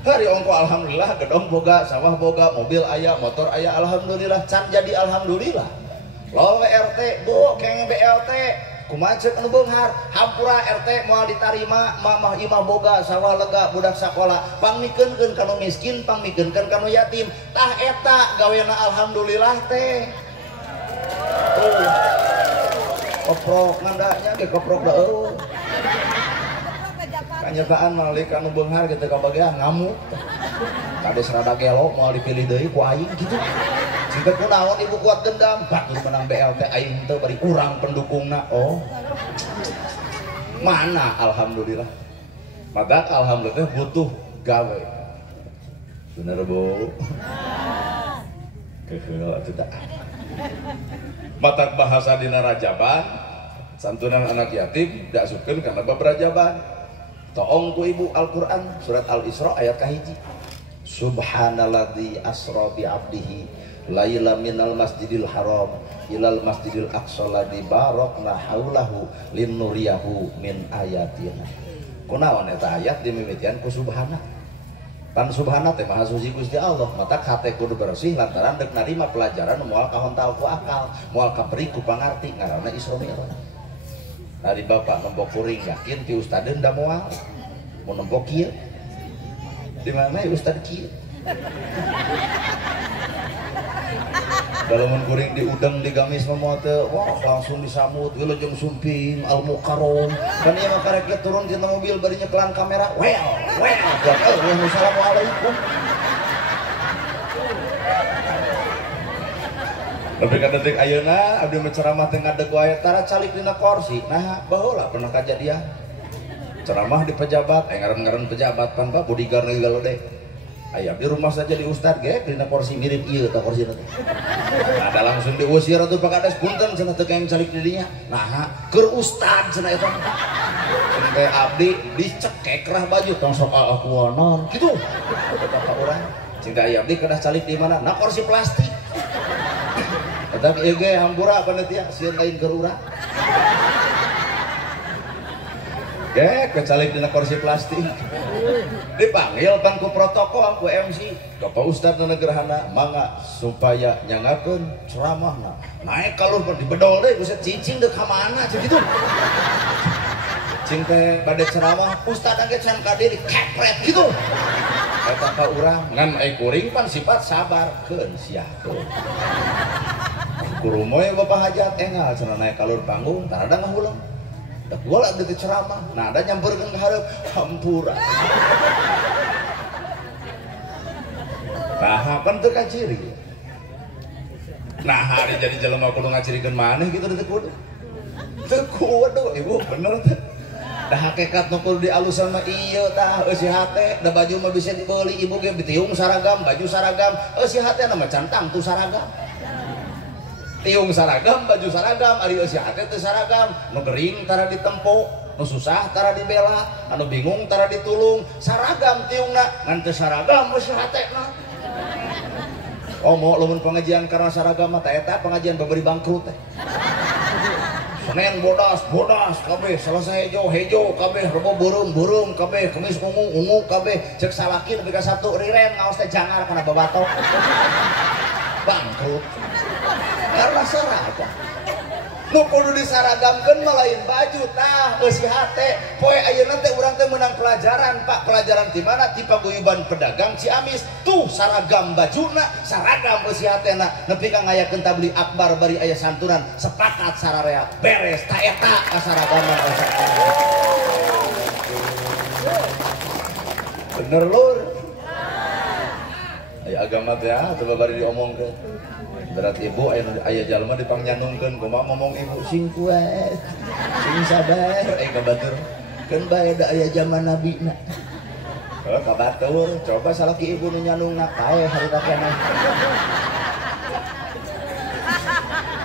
hari ongko alhamdulillah gedong boga sawah boga mobil aya motor aya alhamdulillah can jadi alhamdulillah lo RT bu keng BLT kumaha ceuk anu beunghar hampura RT moal ditarima mamah imah boga sawah lega budak sakola pangmikeunkeun kanu miskin pangmikeunkeun kanu yatim tah eta gawena alhamdulillah teh koprok ngandanya ge koprok deui kanyataan malik anu beunghar gitu kabagean ngamuk kades rada gelo moal dipilih deui ku aing gitu singkat kunaon ibu kuat dendam batur menang BLT aing teu bari urang pendukungna oh mana alhamdulillah maka alhamdulillah butuh gawe bener bu keheul atuh da matak bahasa dina rajaban santunan anak yatim dasupkeun kana bab rajaban toong ku ibu Al-Quran surat Al-Isra ayat kahiji subhanalladzi asra bi abdihi laila minal masjidil haram ilal masjidil aqsa ladzi barakna haulahu linnuriyahu min ayatina kunaon eta ayat dimimitian ku subhana pan subhana teh maha suci Gusti Allah mata hate kudu bersih lantaran deuk narima pelajaran moal kahontal ku akal moal kaperi ku pangarti ngaranna Isra Mi'raj. Dari bapak nembok kuring yakin ti ustadeun da moal mau nembok kieu di mana ya ustad kieu dalaman kuring diudang digamis moal teh wah langsung disambut geuleuh jeung sumping al mukarrom kan ieu mah karek turun tina mobil bari nyeklan kamera well assalamualaikum tapi kan detik ayeuna abdi menceramah teh ngadeg wae tara calik dina kursi nah baheula pernah kajadian ceramah di pejabat ngaran-ngaran pejabat pan Pak bodyguard lagi galode aya di rumah saja di ustad ge dina kursi mirip ieu tah kursina teh ada langsung diusir atuh Pak Kades punten cenah teu kaeng calik di dinya nah keur ustad cenah eta sampai abdi dicekek rah baju tong sok aku non kitu kata urang cinta aya abdi kedah calik di mana na kursi plastik eta ieu ge hampura panitia sieun lain keur urang ge kecalik dina kursi plastik dipanggil pan ku protokol ku MC ka Pak Ustad na gerhana mangga supaya nyangakeun ceramahna naik kalur dibedol deui buset cicing deuk ka mana kitu cing teh bade ceramah ustad ge can ka diri kepret kitu eta ka urang ngan ai kuring pan sifat sabarkeun sia tuh kurumoy bapak hajat engal cenah naik kalur panggung tarada ngahulang da gua lah deket ceramah nah ada nyamperkeun ka hareup hampura nah pan teu kaciri nah hari jadi jelema kudu ngacirikeun maneh gitu teh kudu teu kudu ibu bener teh da hakikat nu kudu dialusan mah ieu tah eusi hate da baju mah bisa dibeuli ibu ge bitiung saragam baju saragam eusi hate na mah cantang tu saragam tiung saragam baju saragam ari eusi hate teu saragam nu gering tara ditempo nu susah tara dibela anu bingung tara ditulung saragam tiungna ngan teu saragam eusi hatena oh mau lamun pengajian karena saragam mah teh eta pengajian babari bangkrut teh Senin bodas kabeh selesai hejo kabeh rebo beureum kabeh kemis ungu kabeh cek salaki nepi ka 1 riren ngaos teh jangar kana babatok bangkrut karena saragam nu kudu disaragamkeun mah lain baju tah eusi hate poe ayeuna teh urang teh menang pelajaran Pak. Pelajaran di mana? Di paguyuban pedagang Ciamis tuh saragam bajuna saragam eusi hatena nepi ka ngayakeun tabli akbar bari aya santunan sepakat sararea beres ta eta kasaragaman bener lur aya agama teh coba bari diomongkeun. Berarti ibu ayah jalma dipangnyanungkeun kumaha ngomong ibu sing kuat sing sabar kabatur keun bae da aya zaman nabina kabatur coba salaki ibu nu nyanungna kae harita keneh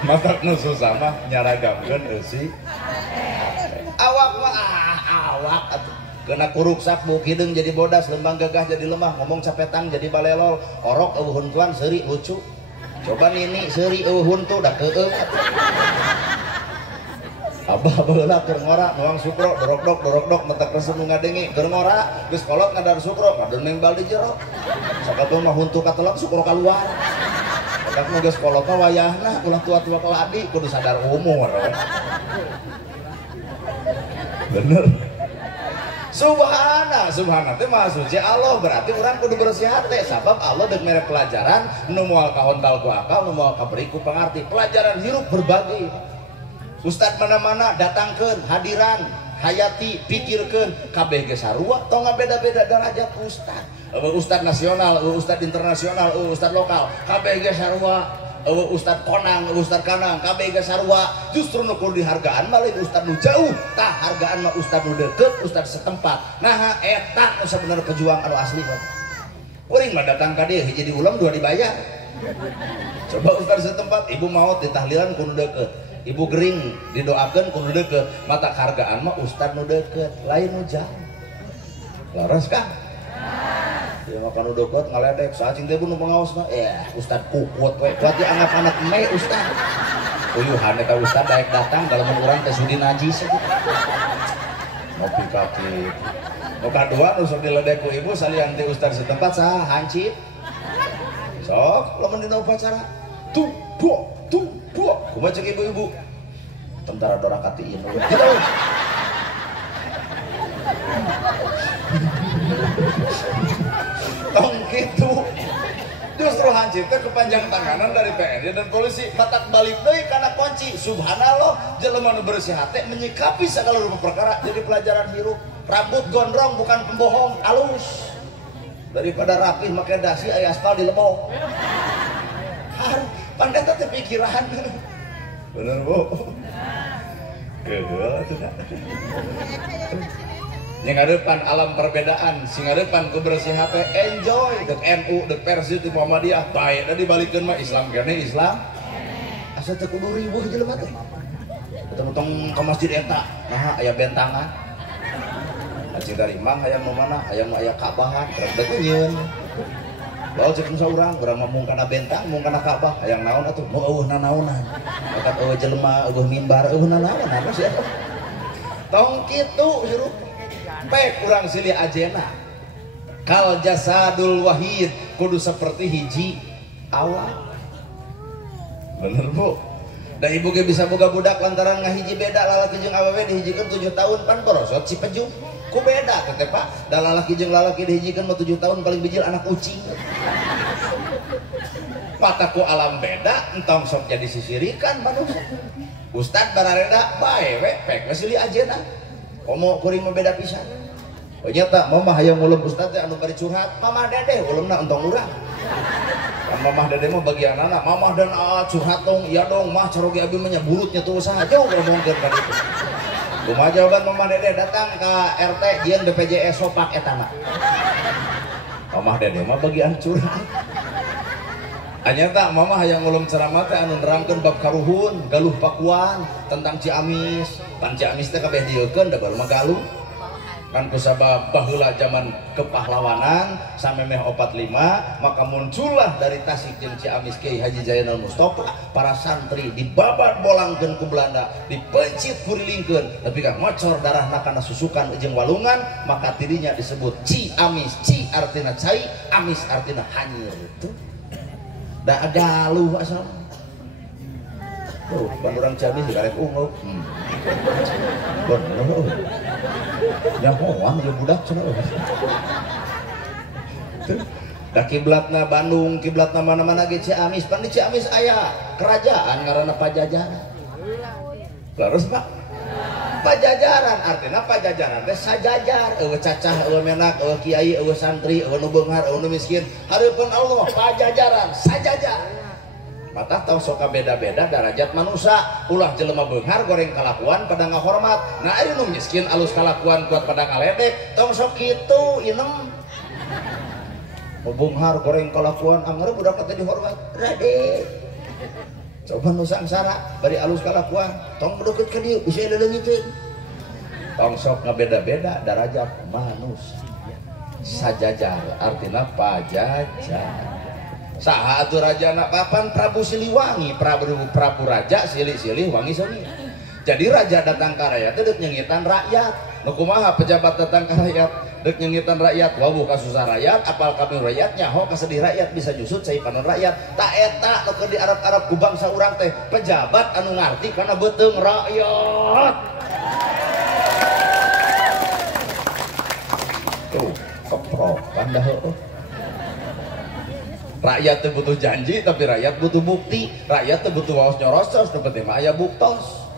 matak nu susah mah nyaragamkeun eusi awak mah awak atuh kena kuruk sakbu kideung jadi bodas lembang gagah jadi lemah ngomong capetang jadi balelol orok eueuh huntuan seuri lucu. Coba nini seuri eueuh tuh da keueum abah baheula keur ngora nuang sukro dorok-dok mentek resep nu ngadengi keur ngora geus kolot ngadar sukro ngadon nembal di jero sakabeung mah huntu katelak sukro kaluar badak nu geus kolot mah wayahna ulah tua-tua keladi kudu sadar umur bener. Subhana teh maha suci Allah berarti orang kudu bersih hati sabab Allah deuk mere pelajaran nu moal kahontal ku akal nu moal kaberi ku pangarti pelajaran hirup berbagai ustad mana-mana datangkeun hadiran hayati pikirkeun kabeh ge sarua tong beda-beda derajat ustad ustad nasional ustad internasional ustad lokal kabeh ge sarua ustad konang ustad kanang kabeh ge sarua justru nu kudu dihargaan mah lain ustad nu jauh tah hargaan mah ustad nu deukeut ustad setempat nah eta nu sabenerna pejuang anu asli kuring mah datang ka dieu hiji diulang dua dibayar coba ustad setempat ibu maot ditahlilan kudu deukeut ibu gering didoakeun kudu deukeut mata hargaan mah ustad nu deukeut lain nu jauh laras kah ya makan udah kuat ngaledek sacing teh nu pengaosna ustad kukut we berarti anak-anak me ustad uyuhan eta ustad daek datang dalam urang teh sudi najis ngopi kaki nu kadua nu sok diledek ku ibu salian ti ustad setempat saha hancip sok lamun dina upacara tuh buah kumaha cek ibu-ibu tentara dorakatiin gitu tong gitu justru hancur teh kepanjang tanganan dari TNI dan polisi matak balik deui kana kunci subhanallah jelema nu bersih hati menyikapi segala rupa perkara jadi pelajaran hirup rambut gondrong bukan pembohong alus daripada rapih make dasi aya aspal di lebok pandai teh pikiran bener bu kedua tuh yang ngadepan alam perbedaan sing ngadepan kebersihan hati enjoy dek NU dek Persib di Muhammadiyah bae da dibalikeun mah Islam kene Islam asa teu kudu ribuh jelema teh tong ka masjid eta nah aya bentangan cing dari mang hayang nu mana hayang aya Ka'bahan rek nyeun bae cek nu saurang urang mah mung kana bentang mung kana Ka'bah hayang naon atuh nu eueuh nanaonan makat eueuh jelema eueuh mimbar eueuh nanaon apa sih atuh tong kitu hirup baik kurang silih ajena kal jasadul wahid kudu seperti hiji awak bener bu dan ibu ge bisa boga budak lantaran ngahiji beda lalaki jeung awewe dihijikeun 7 tahun pan borosot si peju ku beda teh Pak da lalaki jeung lalaki dihijikeun mah 7 tahun paling bijil anak ucing pataku alam beda entong sok jadi sisirikan manusia ustad barareda bae we pek silih ajena komo kuring mah beda pisan nyata mamah hayang ngulum ustad teh anu bari curhat mamah dedeh ulumna entong urang kan mamah dedeh mah bagian anak mamah dan curhat dong iya dong mah carogi abi mah burutnya tuh usaha jauh ngomongkeun ka ditu kumaha jawaban mamah dedeh datang ka RT dieun BPJS sopak eta mah mamah dedeh mah bagian curhat anyata mama hayang ngulum ceramah teh anu nerangkeun bab karuhun galuh pakuan tentang Ciamis pan Ciamis teh kabeh dieukeun da baru mah galuh kan kusabab baheula zaman kepahlawanan samemeh 45 maka muncullah dari Tasik jeung Ciamis Kiai Haji Zainal Mustofa para santri dibabat bolangkeun ku Belanda dipencit kurilingkeun tapi kan ngocor darahna kana susukan jeung walungan maka dirinya disebut Ciamis Ci artina cai Amis artina hanyir itu da galuh asal tuh ban urang Ciamis dikarek ungup bener nyahoan ya budak cenah da kiblatna Bandung, kiblatna mana-mana ge Ciamis. Pan di Ciamis aya kerajaan ngaranna Pajajaran. Terus Pak, Pajajaran artinya Pajajaran teh sajajar, eueuh cacah, eueuh menak, eueuh kiai, eueuh santri, eueuh nu beunghar, eueuh nu miskin. Hareupeun Allah Pajajaran, sajajar. Mata tong sok beda-beda derajat manusia. Ulah jelema beunghar goreng kalakuan pada ngahormat. Nah ari nu miskin alus kalakuan kuat pada ngaledek, tong sok kitu inem. Beunghar goreng kalakuan anggar budak teh dihormat. Rade. Coba nu sangsara bari alus kalakuan, tong beudeukit ka dieu bisa leuleungiteun. Tong sok ngabeda-beda derajat manusia. Sajajar artina pajajar. Saha atuh rajana papan Prabu Siliwangi, Prabu Raja silih-silih wangi seni. Jadi raja datang ka rakyat teh deuk nyengitan rakyat. Nu kumaha pejabat datang ka rakyat deuk nyengitan rakyat, wawuh ka susah rakyat, apal kami rakyat nyaho kasedih rakyat bisa jusut cai panon rakyat. Tak eta nu keur di Arab-Arab ku bangsa urang teh pejabat anu ngarti kana beuteung rakyat. Tuh, keprokan dah heueuh. Rakyat teh butuh janji tapi rakyat butuh bukti. Rakyat teh butuh waos nyorostos nu penting mah aya buktos.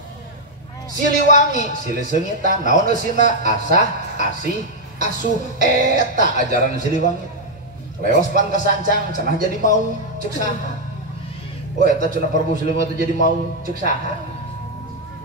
Siliwangi silih seungitan naon eusina asah asih asuh eta ajaran Siliwangi. Leos pan kasancang cenah jadi mau ceuk saha. Oh eta cenah Prabu Siliwangi teh jadi mau ceuk saha.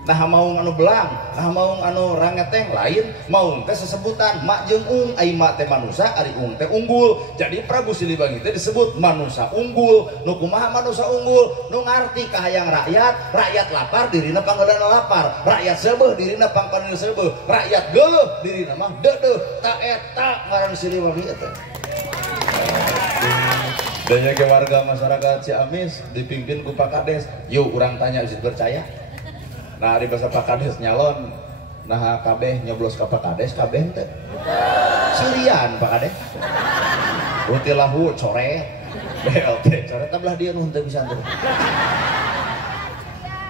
Nah maung anu belang, nah maung anu rangeteng lain, maung teh sesebutan mak jeung ung, ai mak teh manusia, ari ung teh unggul. Jadi Prabu Siliwangi teh disebut manusia unggul. Nu kumaha manusia unggul? Nu ngarti kahayang rakyat, rakyat lapar dirina panggodan lapar, rakyat seubeuh dirina pangpaneun seubeuh, rakyat geuleuh dirina mah deudeuh. Ta eta ngaran Siliwangi teh. Banyak warga masyarakat Ciamis dipimpin ku Pak Kades. Yuk urang tanya bisa percaya. Nah di bahasa Pak Kades nyalon, nah kabeh nyoblos ke Pak Kades, kabeh teh sirian Pak Kades. Utilahu coret, BLT coret, tablah dia nu teu bisa tuh.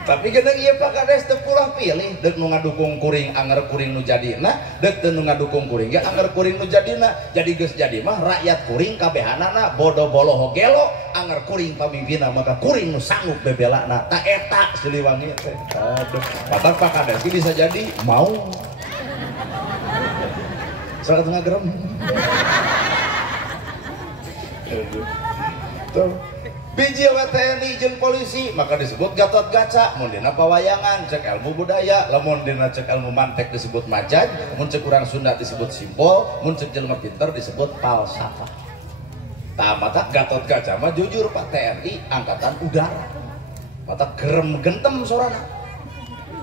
Tapi gedeung ieu Pak Kades teu pulah pilih, deuk nu ngadukung kuring anger kuring nu jadina, deuk teu nu ngadukung kuring ge anger kuring nu jadina. Jadi geus jadi mah rakyat kuring kabehanana bodo boloho gelo, anger kuring pamimpinna maka kuring nu sanggup bebelana. Ta eta Siliwangi teh. Aduh, patak Pak Kades bisa jadi mau. Sangat ngagerem. Tuh. Biji TNI jeung polisi maka disebut Gatot Kaca. Mun dina pawayangan cek ilmu budaya, lamun dina cek ilmu mantek disebut majaj, mun cek urang Sunda disebut simpol, mun cek jelema pinter disebut falsafah. Tamata Gatot Kaca mah jujur Pak TNI angkatan udara. Mata gerem gentem suarana.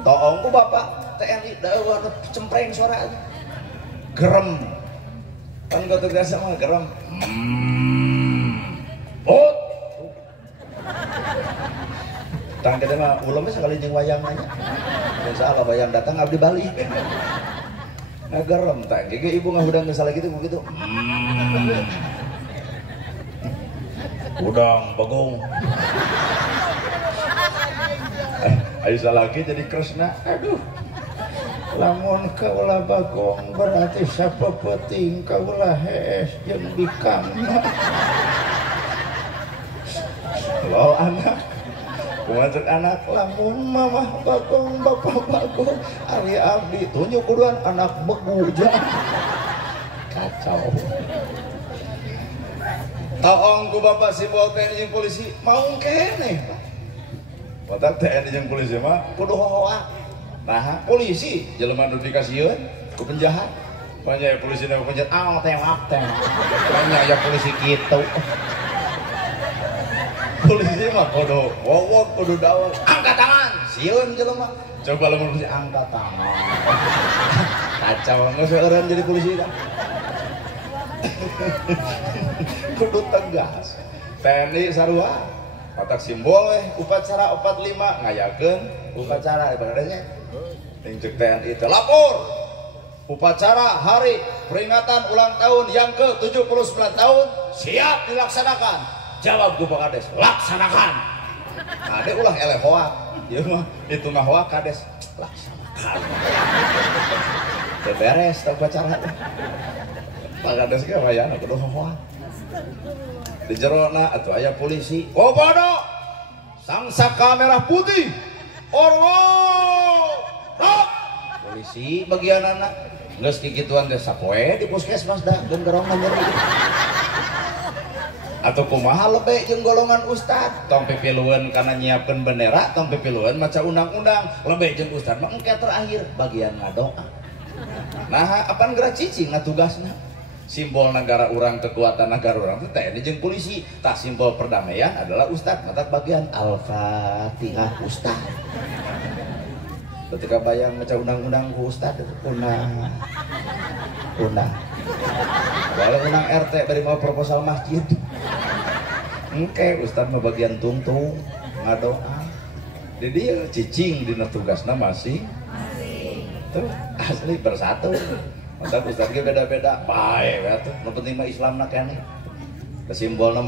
Toong ku Bapak TNI daeuh cempreng suarana. Gerem. Kan Gatot Kaca mah gerem. Bot tang kita mah ulumnya sekali jeung wayang nanya. Insyaallah wayang datang abdi balik. Ngagerem tang ge ibu ngahudang geus salah gitu begitu. Udang bagong. Ayo salah lagi jadi Kresna. Aduh. Lamun kaulah bagong berarti sapa peuting kaulah hees jeung bikang. Lo anak Kumaha anak lamun mamah bagong bapak bagong ari abdi tunjuk kuduan anak begu jah. Kacau. Taong ku bapak simbol TNI jeung polisi mau keneh. Patak TNI jeung polisi mah kudu hohoak. Nah, polisi jelema nu dikasieun ku penjahat. Banyak polisi nu penjahat tewak. Banyak ya polisi kitu. Polisi mah kudu wowok kudu dawet angkat tangan sieun jelema coba lamun polisi angkat tangan kacau geus eureun jadi polisi dah kudu tegas TNI sarua patak simbol upacara 45 ngayakeun upacara ibaratnya cek TNI teh lapor upacara hari peringatan ulang tahun yang ke-79 tahun siap dilaksanakan. Jawab gue Pak Kades, laksanakan. Ade ulah elehoak. ya mah itu mah wa kades laksanakan beres tak pacaran pak kades ge wayana kudu hoa di jerona atuh aya polisi kobodo sangsaka merah putih orwo polisi bagian anak geus kikituan teh sapoe di puskesmas dah jeung gerongan nyeri atau kumaha lebe jeung golongan ustad tong pipilueun kana nyiapkeun bendera tong pipilueun maca undang-undang lebe jeung ustad mah engke terakhir bagian ngadoa nah apan geura cicing na tugasna simbol negara orang kekuatan negara orang itu TNI jeung polisi tak simbol perdamaian adalah ustad mata bagian al-fatihah ustad ketika bayang maca undang-undang ku ustad punah walau undang RT dari mau proposal masjid engke ustad mah bagian tungtung ngadoa jadi dia cicing dina tugasna masih tuh asli bersatu mantap ustad ge beda-beda bae atuh nu penting mah Islamna keneh simbolna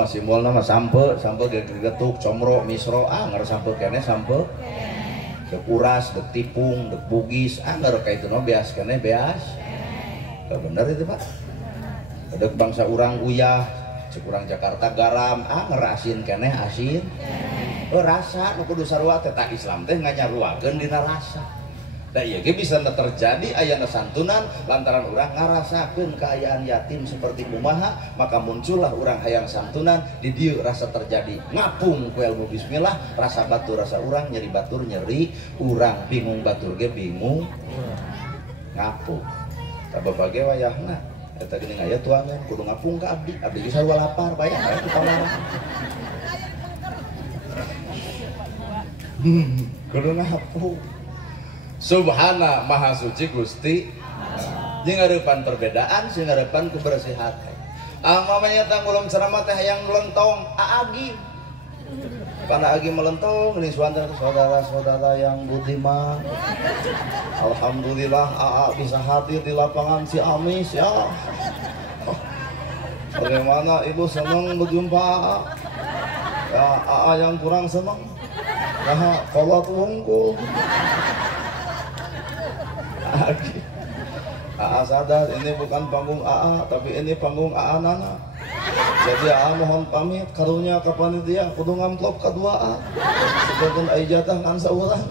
mah sampe gegetuk comro misro ngeur sampe keneh sampe dek uras dek tipung dek bugis ngeur ka itu mah beas keneh beas teu bener itu Pak dek bangsa urang uyah cek urang Jakarta garam ngeur asin keneh asin rasa nu kudu sarua teh tak Islam teh nganyaruakeun dina rasa. Da ieu ge bisa terjadi ayana santunan lantaran urang ngarasakeun kaayaan yatim seperti kumaha maka muncullah urang hayang santunan di dieu rasa terjadi ngapung ku ilmu bismillah rasa batur rasa urang nyeri batur nyeri urang bingung batur ge bingung ngapung sabab ge wayahna eta geuning aya tuangan kudu ngapung ka abdi ge sarua lapar bayang aya kutawaran kudu ngapung. Subhana maha suci Gusti jeung ngarepan perbedaan sing ngarepan kebersihan mamanya tang ulum ceramah teh hayang melentong aagi pana agi melentong geus saudara-saudara yang budiman alhamdulillah aa bisa hadir di lapangan Ciamis ya bagaimana ibu senang berjumpa ya aa yang kurang senang nah kolot wungkul AA sadar ini bukan panggung AA tapi ini panggung AA Nana jadi AA mohon pamit karunya ke panitia kudu ngamplop kedua AA sebenarnya aya jatah ngan saurang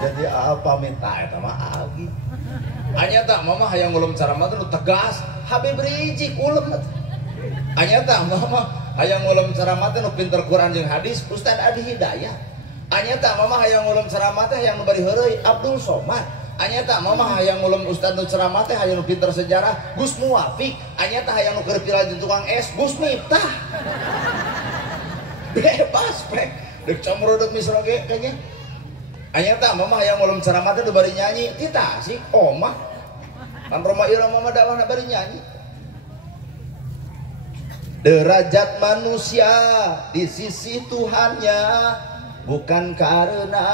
jadi AA pamit eta mah agi anya tah mama hayang ngulum ceramah teh tegas Habib Rizik ulem anya tah mama hayang ngulum ceramah teh nu pinter Quran jeung hadis Ustaz Adi Hidayah anya tah mama hayang ngulum ceramah teh hayang nu bari heureuy Abdul Somad anya tak mama hayang ngulum ustad nu ceramah teh hayang nu pinter sejarah Gus Muwafiq anya tak hayang nu keur pirajin tukang es Gus Miftah bebas prek dek comro dek misro ge kayaknya anya tak mama hayang ngulum ceramah teh bari nyanyi ti tasik omah kan Roma ieu mama dakwahna bari nyanyi derajat manusia di sisi Tuhannya bukan karena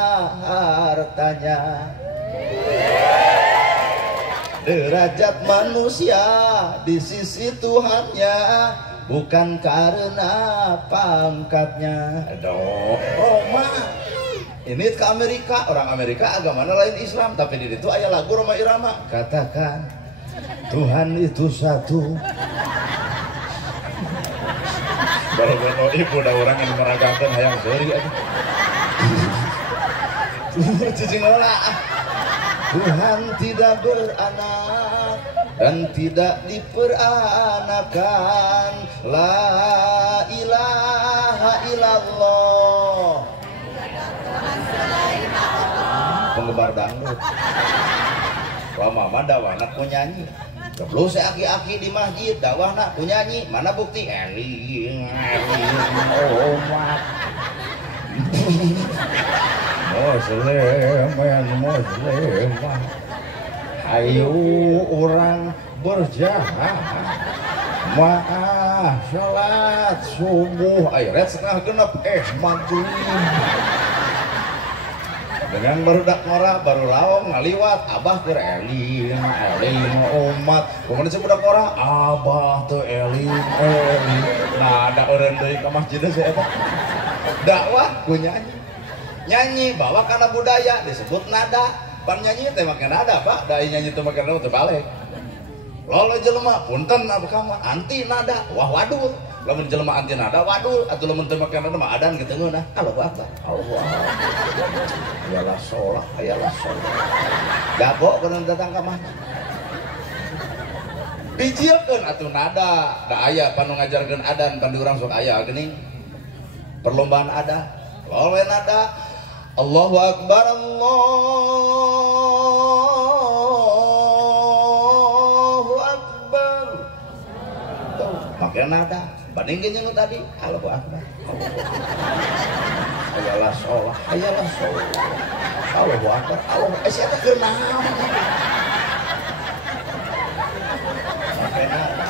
hartanya derajat manusia di sisi Tuhannya bukan karena pangkatnya. Aduh, Roma ini ke Amerika, orang Amerika agamanya lain Islam tapi di situ aya lagu Roma Irama katakan Tuhan itu satu. Baru-baru ibu ada orang yang meragakan hayang seri aja cicing olah Tuhan tidak beranak dan tidak diperanakan la ilaha illallah penggemar dangdut lama mah dawana ku nyanyi lu saya aki-aki di masjid dawana ku nyanyi mana bukti eling omat muslim ayo orang berjalan maaf salat subuh ayat setengah genep maghrib dengan barudak ngora baru raong ngaliwat abah keur eling umat kemudian sebudak ngora abah teu eling nah ada orang deui ka masjid saya eta dakwah ku nyanyi nyanyi bawa karena budaya disebut nada. Pan nyanyi teh make nada Pak, da nyanyi teh make nada teh balik. Lalu jelema punten apa kama anti nada, wah wadul. Lamun jelema anti nada wadul, atuh lamun teu make nada mah adan kitu nah. Allahu Akbar. Allah. Ayalah sholat, ayalah sholat. Dago keun datang ka mana? Bijieun atuh nada, da aya panu ngajarkeun adan pan di urang sok aya geuning. Perlombaan ada. Lalu nada Allahu Akbar Allahu Akbar. Tuh, pakai nada. Bandingkeun jeung tadi Allahu Akbar. Ayalah sholat, ayalah sholat. Allahu Akbar. Allahu Akbar. Eta keur naon? Pakai nada.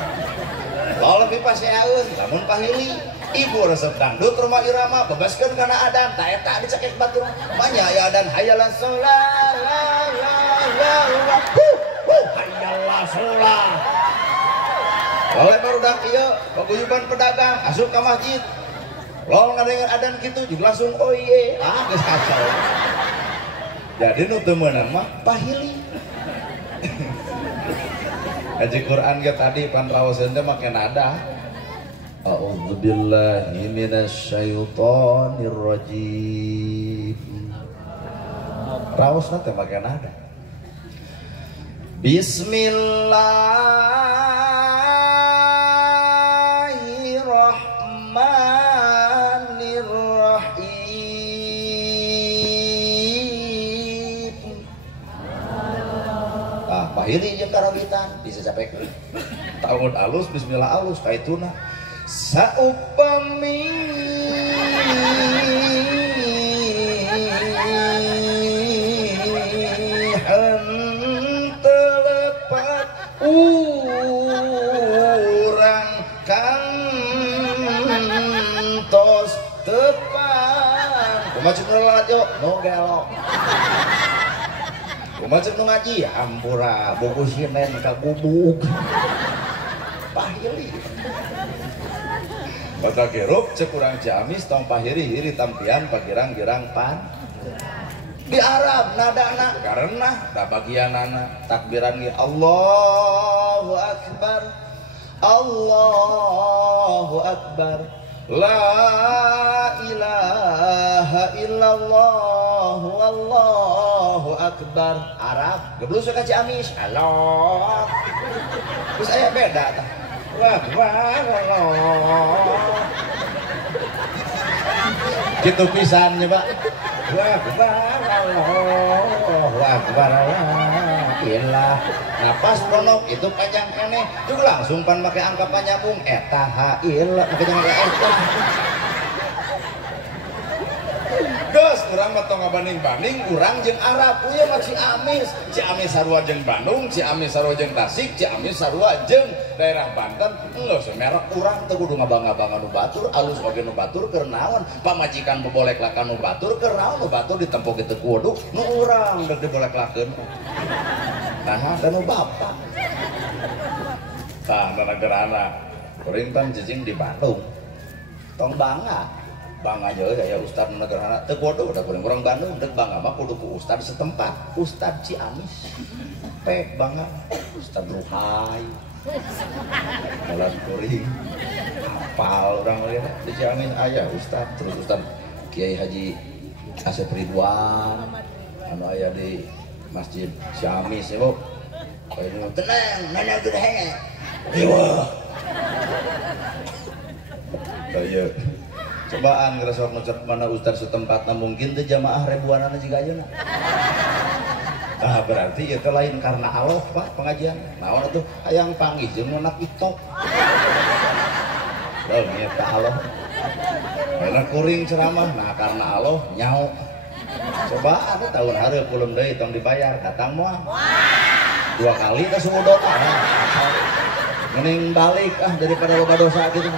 Lalu dipaseaeun lamun pahili ibu resep dangdut rumah irama bebaskeun kana adan ta eta dicekek batur manya aya adan hayalah sholat la la la la hayalah sholat. Oleh barudak ieu paguyuban pedagang asup ka masjid lalu ngadengar adan kitu juga langsung oh iye geus kacau. Jadi nu teu meunang mah pahili. Haji Quran ge tadi pan raoseun teh make nada. A'udzubillahi minasyaitonir rajim. Raosna teh make nada. Bismillahirrahmanirrahim. Ah, pahili jeung karawitan bisa capek. Tahun alus bismillah alus kaituna. Saupami hentelepat urang kantos tepan kumacuk nulajo no gelok kumacuk nu ngaji ampura buku sinen kagubuk pahili. Bata kerup cek urang Ciamis tong pahiri-hiri tampian pagirang-girang pan. Di Arab nadana karena da bagianana takbiran ge Allahu Akbar. Allahu Akbar. La ilaha illallah wallahu akbar. Arab geblus ka Ciamis. Allah. Terus aya beda tah. Gitu pisannya Pak. Ilah napas pronok itu panjang kene juga langsung pan pakai angka panyambung eta hail makanya eta Gus, urang mah tong ngabanding-banding urang jeung Arab. Ieu mah Ciamis. Ciamis sarua jeung Bandung, Ciamis sarua jeung Tasik, Ciamis sarua jeung daerah Banten. Enggeus merek urang teu kudu ngabang-abang nu batur, alus oge nu batur keur naon? Pamajikan bobolek-lakan nu batur keur naon? Nu batur ditempo kitu kudu nu urang deuk dibolek-lakeun. Nah, dan nu bapak. Tah nagaraana. Kuring pan jijing di Bandung. Tong bangga. Bangga aja ya Ustad negara teu kudu da kurang Bandung dek bangga mah kudu ku ustad setempat Ustad Ciamis pek bangga Ustad Ruhai jalan kuring apal urang lihat di Ciamis aya Ustad terus Ustad Kiai Haji Asep Ridwan anu aya di Masjid Ciamis ya Bu ini tenang nanya gede dewa kayak cobaan ngerasa ngecek mana ustad setempatnya mungkin tuh jamaah ribuanan juga aja nah berarti itu lain karena Allah Pak pengajian nah itu hayang panggil jeung anak TikTok loh nyata Allah karena kuring ceramah nah karena Allah nyau cobaan tahun hari belum deh tong dibayar datang moal 2 kali ke sumudot mending balik daripada loba dosa gitu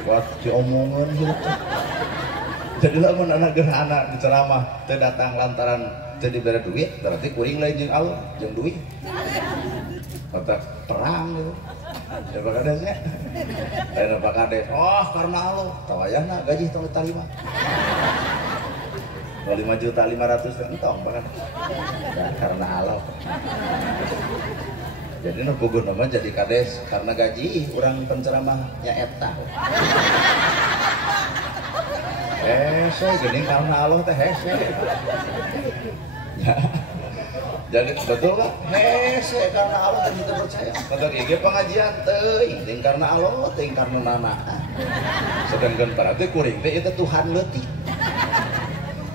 buat diomongan gitu. Jadi lamun anak gerhana diceramah teu datang lantaran teu dibere duit berarti kuring lain jeung Allah jeung duit. Kata perang gitu. Ya bakadesnya. Ayeuna bakades. Oh karena Allah tawayahna gaji tong ditarima. Kalau 5.500.000 entong bahkan ya, karena Allah. Jadi nu puguh nama jadi kades karena gaji orang penceramahnya eta. Saya gini karena Allah teh hese. Ya. Jadi betul lah, hese karena Allah teh kita percaya. Kata gigi pengajian teuing karena Allah, teuing karena nana. Sedangkan berarti kuring teh itu Tuhan leutik.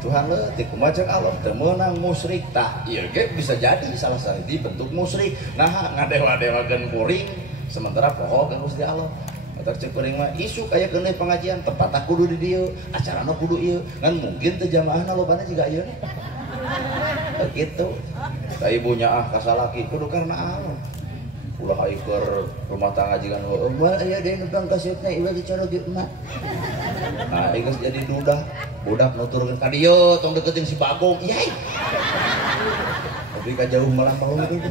Tuhan leutik kumaha Allah teu meunang musyrik tah. Ieu ge bisa jadi salah satu bentuk musyrik. Nah, ngadewa-dewakeun kuring sementara poho ka Gusti Allah. Eta cek kuring mah isu aya keun pengajian tempatna kudu di dieu, acarana kudu ieu. Ngan mungkin teu jamaahna lobana jiga ieu. Gitu. Ka ibunya kasalaki kudu karena Allah. Ulah ai keur rumah tangga jigan eueuh aya deui nu pangkasepna ieu dicara ge emak. Nah, geus jadi budak nuturkeun ka dieu tong deketin si Bagong. Yai. Tapi ka jauh melampau gitu.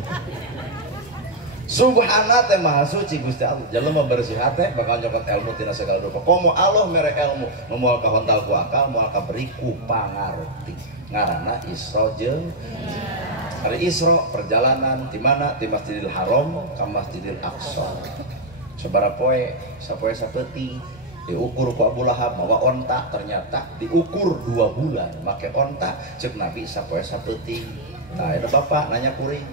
Subhana teh maha suci Gusti Allah. Jalma bersih hate bakal nyokot ilmu tina segala rupa. Komo Allah mere ilmu, nu moal kahontal ku akal, moal kaberi ku pangarti. Ngaranna Isra jeung hari Isra perjalanan di mana di Masjidil Haram ke Masjidil Aqsa. Sabaraha poe, sapoe sapeuting diukur ku Abu Lahab mawa onta, ternyata diukur 2 bulan make onta cek Nabi sapoe sapeuting. Nah, eta bapak nanya kuring,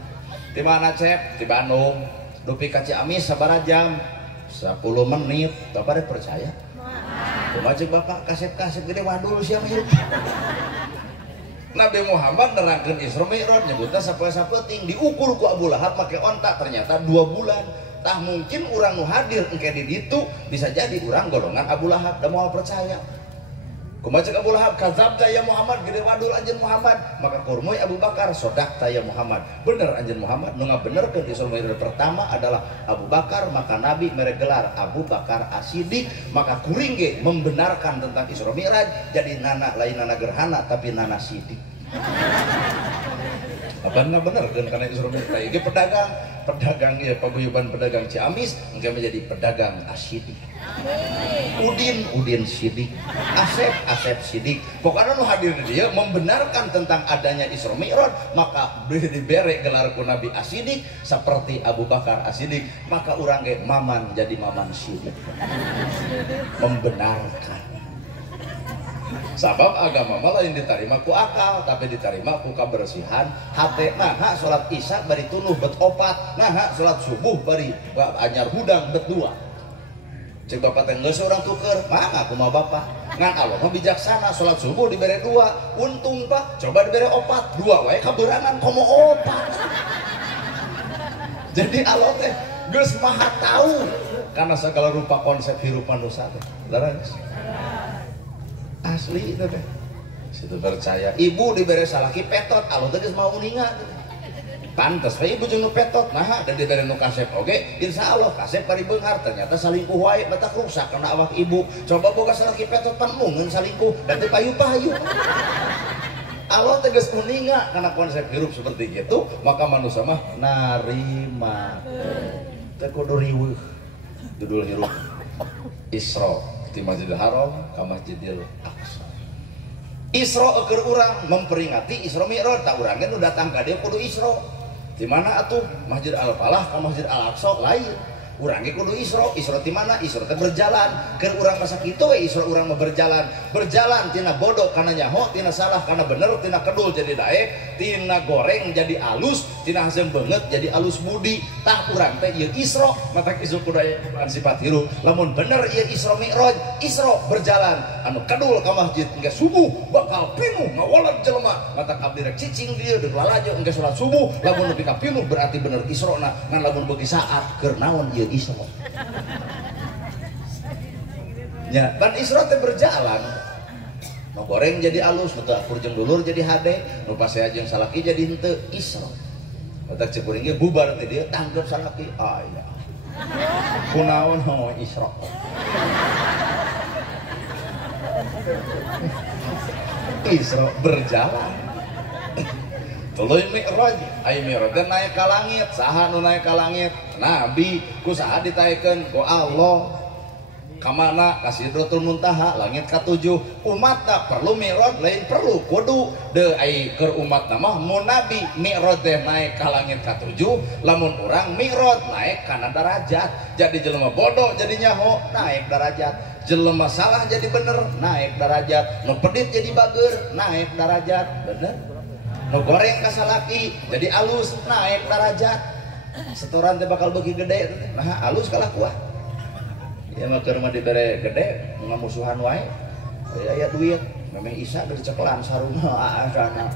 di mana cep? Di Bandung. Dupi ka Ciamis sabaraha jam? 10 menit. Bapak rek percaya? Kumaha cek bapak kasep-kasep gede wadul sia mah. Nabi Muhammad nerangkeun Isra Mi'raj nyebutna sapoe sapeuting diukur ku Abu Lahab make onta ternyata 2 bulan. Tah mungkin urang nu hadir engke di ditu bisa jadi urang golongan Abu Lahab da moal percaya. Kumaha cek Abu Lahab kadzabta ya Muhammad gede wadul anjeun Muhammad. Maka kurmoy Abu Bakar sodaqta ya Muhammad. Bener anjeun Muhammad nu ngabenerkeun Isra Mi'raj pertama adalah Abu Bakar, maka Nabi mere gelar Abu Bakar As-Siddiq. Maka kuring ge membenarkan tentang Isra Mi'raj jadi nana lain nana gerhana tapi nana Siddiq. Apa nggak bener kan karena Isra Mi'raj ge pedagang ya paguyuban pedagang Ciamis engke menjadi pedagang As-Siddiq. Udin Siddiq, Asep Siddiq. Pokoknya nu hadir di dia membenarkan tentang adanya Isra Mi'raj, maka dibere gelar ku Nabi As-Siddiq seperti Abu Bakar As-Siddiq, maka urang ge maman jadi maman Siddiq. Membenarkan. Sabab agama mah lain diterima ku akal tapi diterima ku kebersihan hate. Nah, salat Isya bari tuluh bet opat. Nah, salat subuh bari anyar hudang bet 2. Cek bapak teh geus urang tuker, mangga kumaha bapak. Ngan Allah mah bijaksana, salat subuh dibere 2. Untung Pak, coba dibere 4. 2 wae kabeurangan komo 4. Jadi Allah teh geus maha tahu karena segala rupa konsep hirup manusia teh. Laras. Asli itu deh. Situ percaya. Ibu diberi salaki petot, Allah teh geus mau ningat. Pantes we ibu jeung nu petot. Nah, dan diberi nu kasep oge, insyaallah kasep bari beunghar ternyata salingkuh wae batak rusak karena awak ibu. Coba boga salaki petot pan mungkin salingkuh dan teu payu-payu. Allah teh geus ningat karena konsep hirup seperti gitu, maka manusia mah narima. Teu kudu riweuh. Judul hirup Isra di Masjidil Haram ke Masjidil Aqsa. Isra keur urang memperingati Isra Mi'raj, tak urang nu datang ka dieu kudu Isra. Di mana atuh? Masjid Al-Falah ka Masjid Al-Aqsa lain. Urang ge kudu Isra. Isra di mana? Isra teh berjalan. Keur urang masa kitu we Isra urang mah berjalan. Berjalan tina bodoh kana nyaho, tina salah kana bener, tina kedul jadi daek, tina goreng jadi alus, tina haseum beungeut jadi alus budi. Tah urang teh ieu Isra, mata isu kudu aya sifat hirup. Lamun bener ieu Isra Mi'raj, Isra berjalan. Anu kedul ka masjid engke subuh bakal pinuh ngawalad jelema. Mata abdi rek cicing dieu deuk lalajo engke salat subuh, lamun nepi ka pinuh berarti bener Isrona. Ngan lamun beuki saat keur naon ieu Isra. Ya, dan Isra teh berjalan. Nu goreng jadi alus, nu teu akur jeung dulur jadi hade, nu pasea jeung salaki jadi henteu Isra. Eta cek kuring ge bubar teh dieu tanggep salaki. Aya. Kunaon ho Isra. Isra berjalan. Tuluy Mi'raj, ai Mi'raj naik ka langit. Saha nu naik ka langit? Nabi. Ku saha ditaekeun? Ku Allah. kamana ka Sidratul Muntaha langit ka-7 umatna perlu mi'raj lain perlu kudu deui ai keur umatna mah mun nabi mi'raj teh naik ka langit ka-7 lamun urang mi'raj naik kana derajat jadi jelema bodoh jadi nyaho naik derajat jelema salah jadi bener naik derajat nu pedit jadi bageur naik derajat bener nu goreng ka salaki jadi alus naik derajat setoran teh bakal beuki gede nah alus kalah kuat ya mah keur mah dibere gede ngamusuhan wae aya duit memang isa geus ceklan saruna asana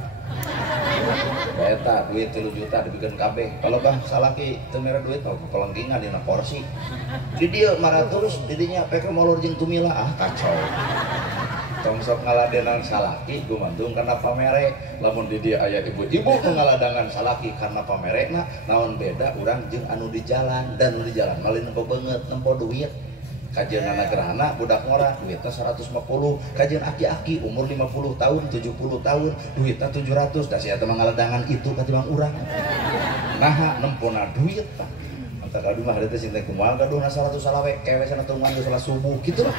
eta duit 3 juta dibikeun kabeh kalau bah salaki teu mere duit mah kelengkingan dina porsi di dieu 500 didinya peke molor jeung tumila kacau tong sok ngaladenan salaki gumantung karena pamere lamun di dieu aya ibu-ibu nu ngaladangan salaki karena pamerena naon beda urang jeung anu di jalan dan anu di jalan malin nempo beungeut nempo duit kajian anak gerhana budak ngora duitnya 150 kajian aki-aki umur 50 tahun 70 tahun duitnya 700 dah sia teh ngaladangan itu katimbang urang nah nempona duit Pak anta kadu mah harita sing teh kumaha gaduhna 100 salawe kewe sana tungguan salat subuh kitu lah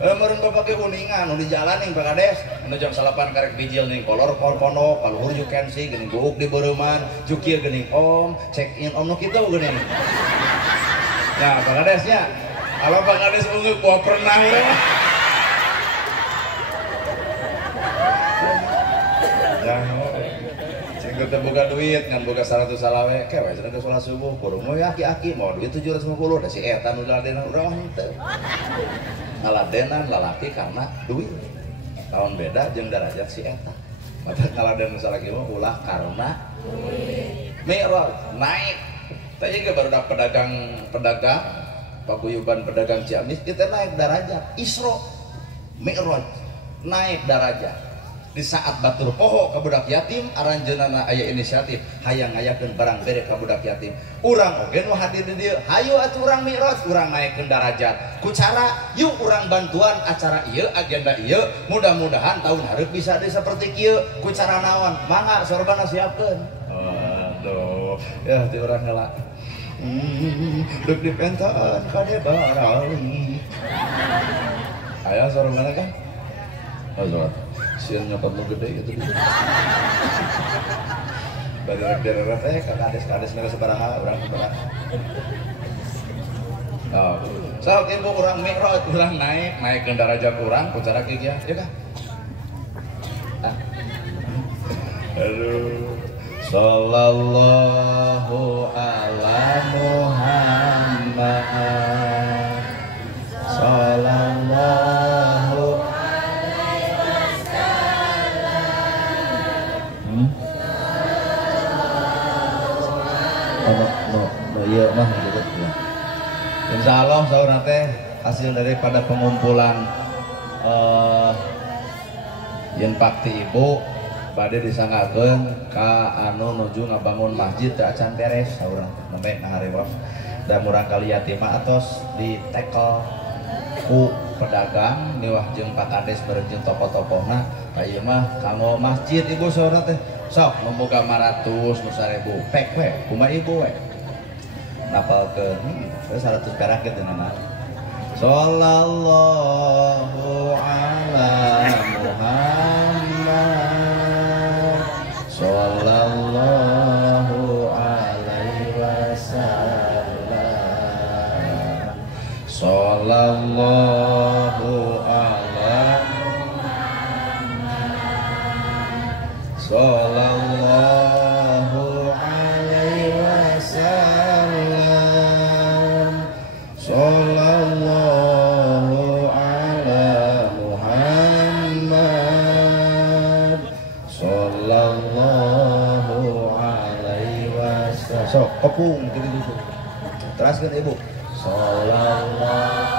meureun bapake uningan nu di jalan ning Pakades anu jam 8 karek bijil ning kolor kono kaluhur ju kensi geuning buuk di beureman ju kieu geuning om check in om nu kitu geuning nah Pak Kadesnya kalau Pak Kades unggul gua pernah ya sehingga kita buka duit ngan buka 100 salawe kewe sedang ke sholat subuh kurung mau aki-aki mau duit 750 dah si etan udah ladenan urang henteu ngaladenan lalaki karena duit tahun beda jeung derajat si eta mata ngaladenan salaki mah ulah karena mi'raj naik tadi ke baru pedagang paguyuban pedagang Ciamis kita naik derajat Isra Mi'raj naik derajat di saat batur poho ka budak yatim aranjeunana aya inisiatif hayang ngayakeun barang bere ka budak yatim urang oge nu hadir di dieu hayu atuh urang mi'raj urang naikeun derajat ku cara yuk urang bantuan acara ieu agenda ieu mudah-mudahan tahun hareup bisa di saperti kieu ku cara naon mangga sorbana siapkeun aduh ya ti urang heula dek dipentaan kade barali aya sorbana kan azot sieun nyopot lu gede gitu bari rek dereret teh ka kades-kades mere sabaraha urang sabaraha oh sok ibu urang mi'raj urang naik ke derajat urang ku cara kieu ya kah aduh sallallahu ala Muhammad sallallahu alaihi wasallam iya mah gitu ya. Insyaallah saudara teh hasil daripada pengumpulan yen pakti ibu bade disangakeun ka anu nuju ngabangun masjid teh acan beres saurang nembe ngaharewak da murang kali yatima atos di tackle ku pedagang niwah jeung Pak Kades bareng jeung tokoh-tokohna ieu mah kanggo masjid ibu saurang teh sok memboga 500 nu 1000 pek we kumaha ibu we napalkeun 100 perak gitu nana sallallahu ala Muhammad sallallahu alaihi wasallam sallallahu ala Muhammad sallallahu alaihi wasallam sallallahu ala Muhammad sallallahu alaihi wasallam sok kopung gitu teraskeun ibu sallallahu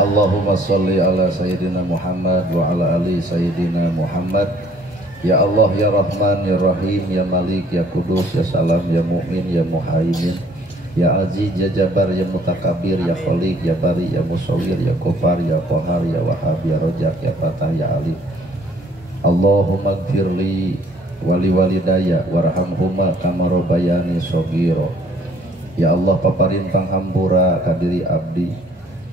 Allahumma sholli ala Sayyidina Muhammad wa ala ali Sayyidina Muhammad. Ya Allah, ya Rahman, ya Rahim, ya Malik, ya Kudus, ya Salam, ya Mu'min, ya Muhaimin, ya Aziz, ya Jabar, ya Mutakabir, ya Khaliq, ya Bari, ya Musawwir, ya Qahar, ya Qahar, ya Wahhab, ya Rajak, ya Fatah, ya Alim. Allahumma gfirli wali walidaya warhamhuma kama rabbayani shaghira. Ya Allah, paparin panghampura ka diri abdi.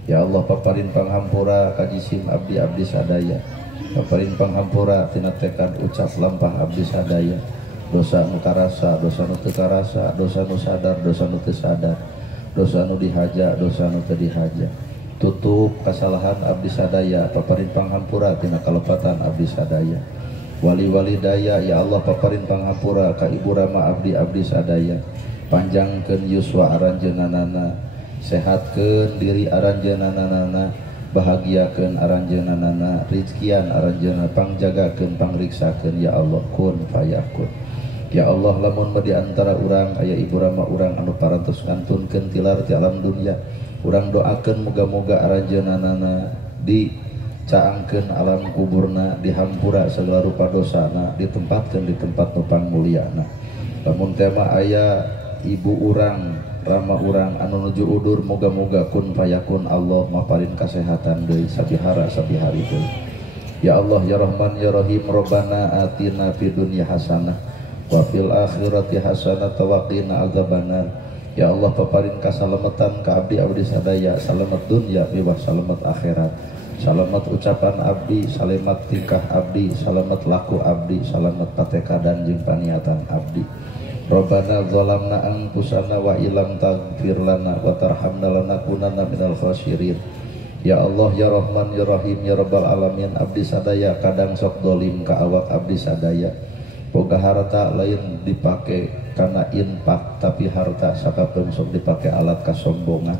Ya Allah, paparin panghampura ka jisim abdi sadaya. Paparin panghampura tina tekad ucap lampah abdi sadaya. Dosa nu karasa, dosa nu teu karasa, dosa nu sadar, dosa nu teu sadar, dosa nu dihaja, dosa nu teu dihaja. Tutup kesalahan abdi sadaya, paparin panghampura tina kalepatan abdi sadaya. Wali-wali daya, ya Allah, paparin panghampura ka ibu rama abdi sadaya. Panjangkeun yuswa aranjeunanana, sehatkeun diri aranjeunanana, bahagiakeun aranjeunanana, rizkian aranjeunana, pangjagakeun pangriksakeun ya Allah, kun fayakun. Ya Allah, lamun di antara urang aya ibu rama urang anu parantos ngantunkeun tilar ti alam dunya, urang doakeun muga-muga aranjeunanana dicaangkeun alam kuburna, dihampura segala rupa dosana, ditempatkeun di tempat nu pangmulyana. Lamun tema aya ibu urang rama urang anu nuju udur, moga-moga kun fayakun Allah maparin kasehatan deui sabihara sabihari deui. Ya Allah, ya Rahman, ya Rahim, Rabbana atina fid dunya hasanah wa fil akhirati hasanah wa qina adzabannar. Ya Allah, paparin kasalametan ka abdi sadaya, salamet dunya bebas salamet akhirat, salamet ucapan abdi, salamet tingkah abdi, salamet laku abdi, salamet patekadan jeung paniatan abdi. Rabbana zalamna anfusana wa illam taghfir lana wa tarhamna lanakunanna minal khasirin. Ya Allah, ya Rahman, ya Rahim, ya Rabbal alamin, abdi sadaya kadang sok dolim ka awak abdi sadaya. Boga harta lain dipake kana infak, tapi harta sakapeung sok dipake alat kasombongan.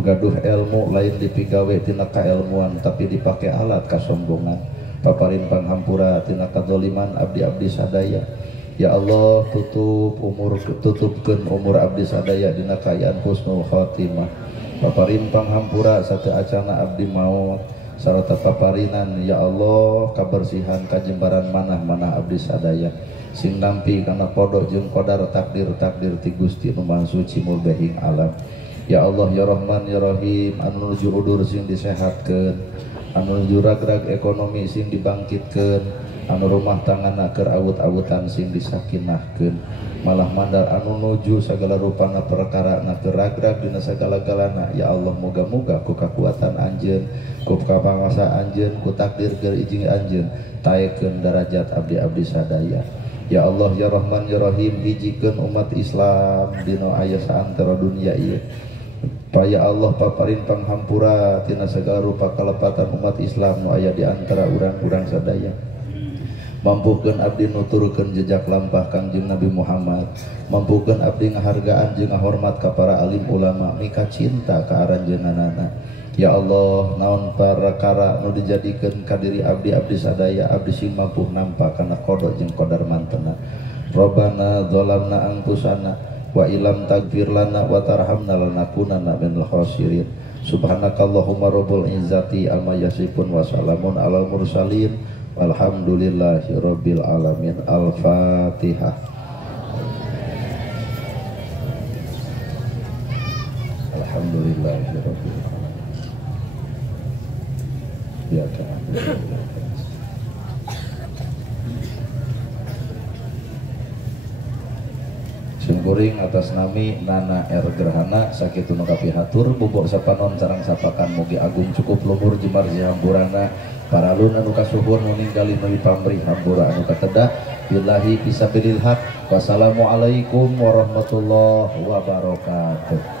Begaduh ilmu lain dipigawe tina kailmuan, tapi dipake alat kasombongan. Paparin panghampura tina kadzaliman abdi sadaya. Ya Allah, tutupkeun umur abdi sadaya dina kaayaan husnul khotimah. Paparin panghampura sateu acana abdi maot sarta paparinan ya Allah kabersihan kajembaran manah-manah abdi sadaya sing nampi kana podo jeung qadar takdir ti Gusti nu Maha Suci mulbehing alam. Ya Allah, ya Rahman, ya Rahim, anu nuju udur sing disehatkeun, anu nuju ragrag ekonomi sing dibangkitkeun, anu rumah tangana keur awut-awutan sing disakinahkeun, malah mandar anu nuju segala rupana perkara na keur ragrag dina sagala-galana. Ya Allah, moga-moga ku kakuatan Anjeun, ku kapangasa Anjeun, ku takdir keur ijing Anjeun taekeun darajat abdi sadaya. Ya Allah, ya Rahman, ya Rahim, hijikeun umat Islam dina aya saantara dunia ieu. Ya Allah, paparin panghampura tina segala rupa kalepatan umat Islam nu aya di antara urang-urang sadaya. Mampukeun abdi nuturkeun jejak lampah Kangjeng Nabi Muhammad, mampukeun abdi ngahargaan jeung ngahormat ka para alim ulama, mika cinta ka aranjeunanana. Ya Allah, naon parakara nu dijadikeun ka diri abdi sadaya, abdi sing mampu nampa kana qada jeung qadar mantena. Rabbana zalamna anfusana wa illam taghfir lana wa tarhamna lanakunanna minal khasirin. Subhanakallahumma rabbul izzati amma yasifun wa salamun alal mursalin walhamdulillahi rabbil alamin. Al-Fatihah. Alhamdulillahi rabbil alamin. Ya ta'ala. Singkuring atas nami Nana R. Gerhana sakitu nu kapihatur bubuk sapanon sareng sapakan mugi agung cukup lumur jemar jihamburana paralun anu kasuhur nu ninggali nepi pamrih hambura anu katedah billahi fisabilil haq. Wassalamualaikum warahmatullahi wabarakatuh.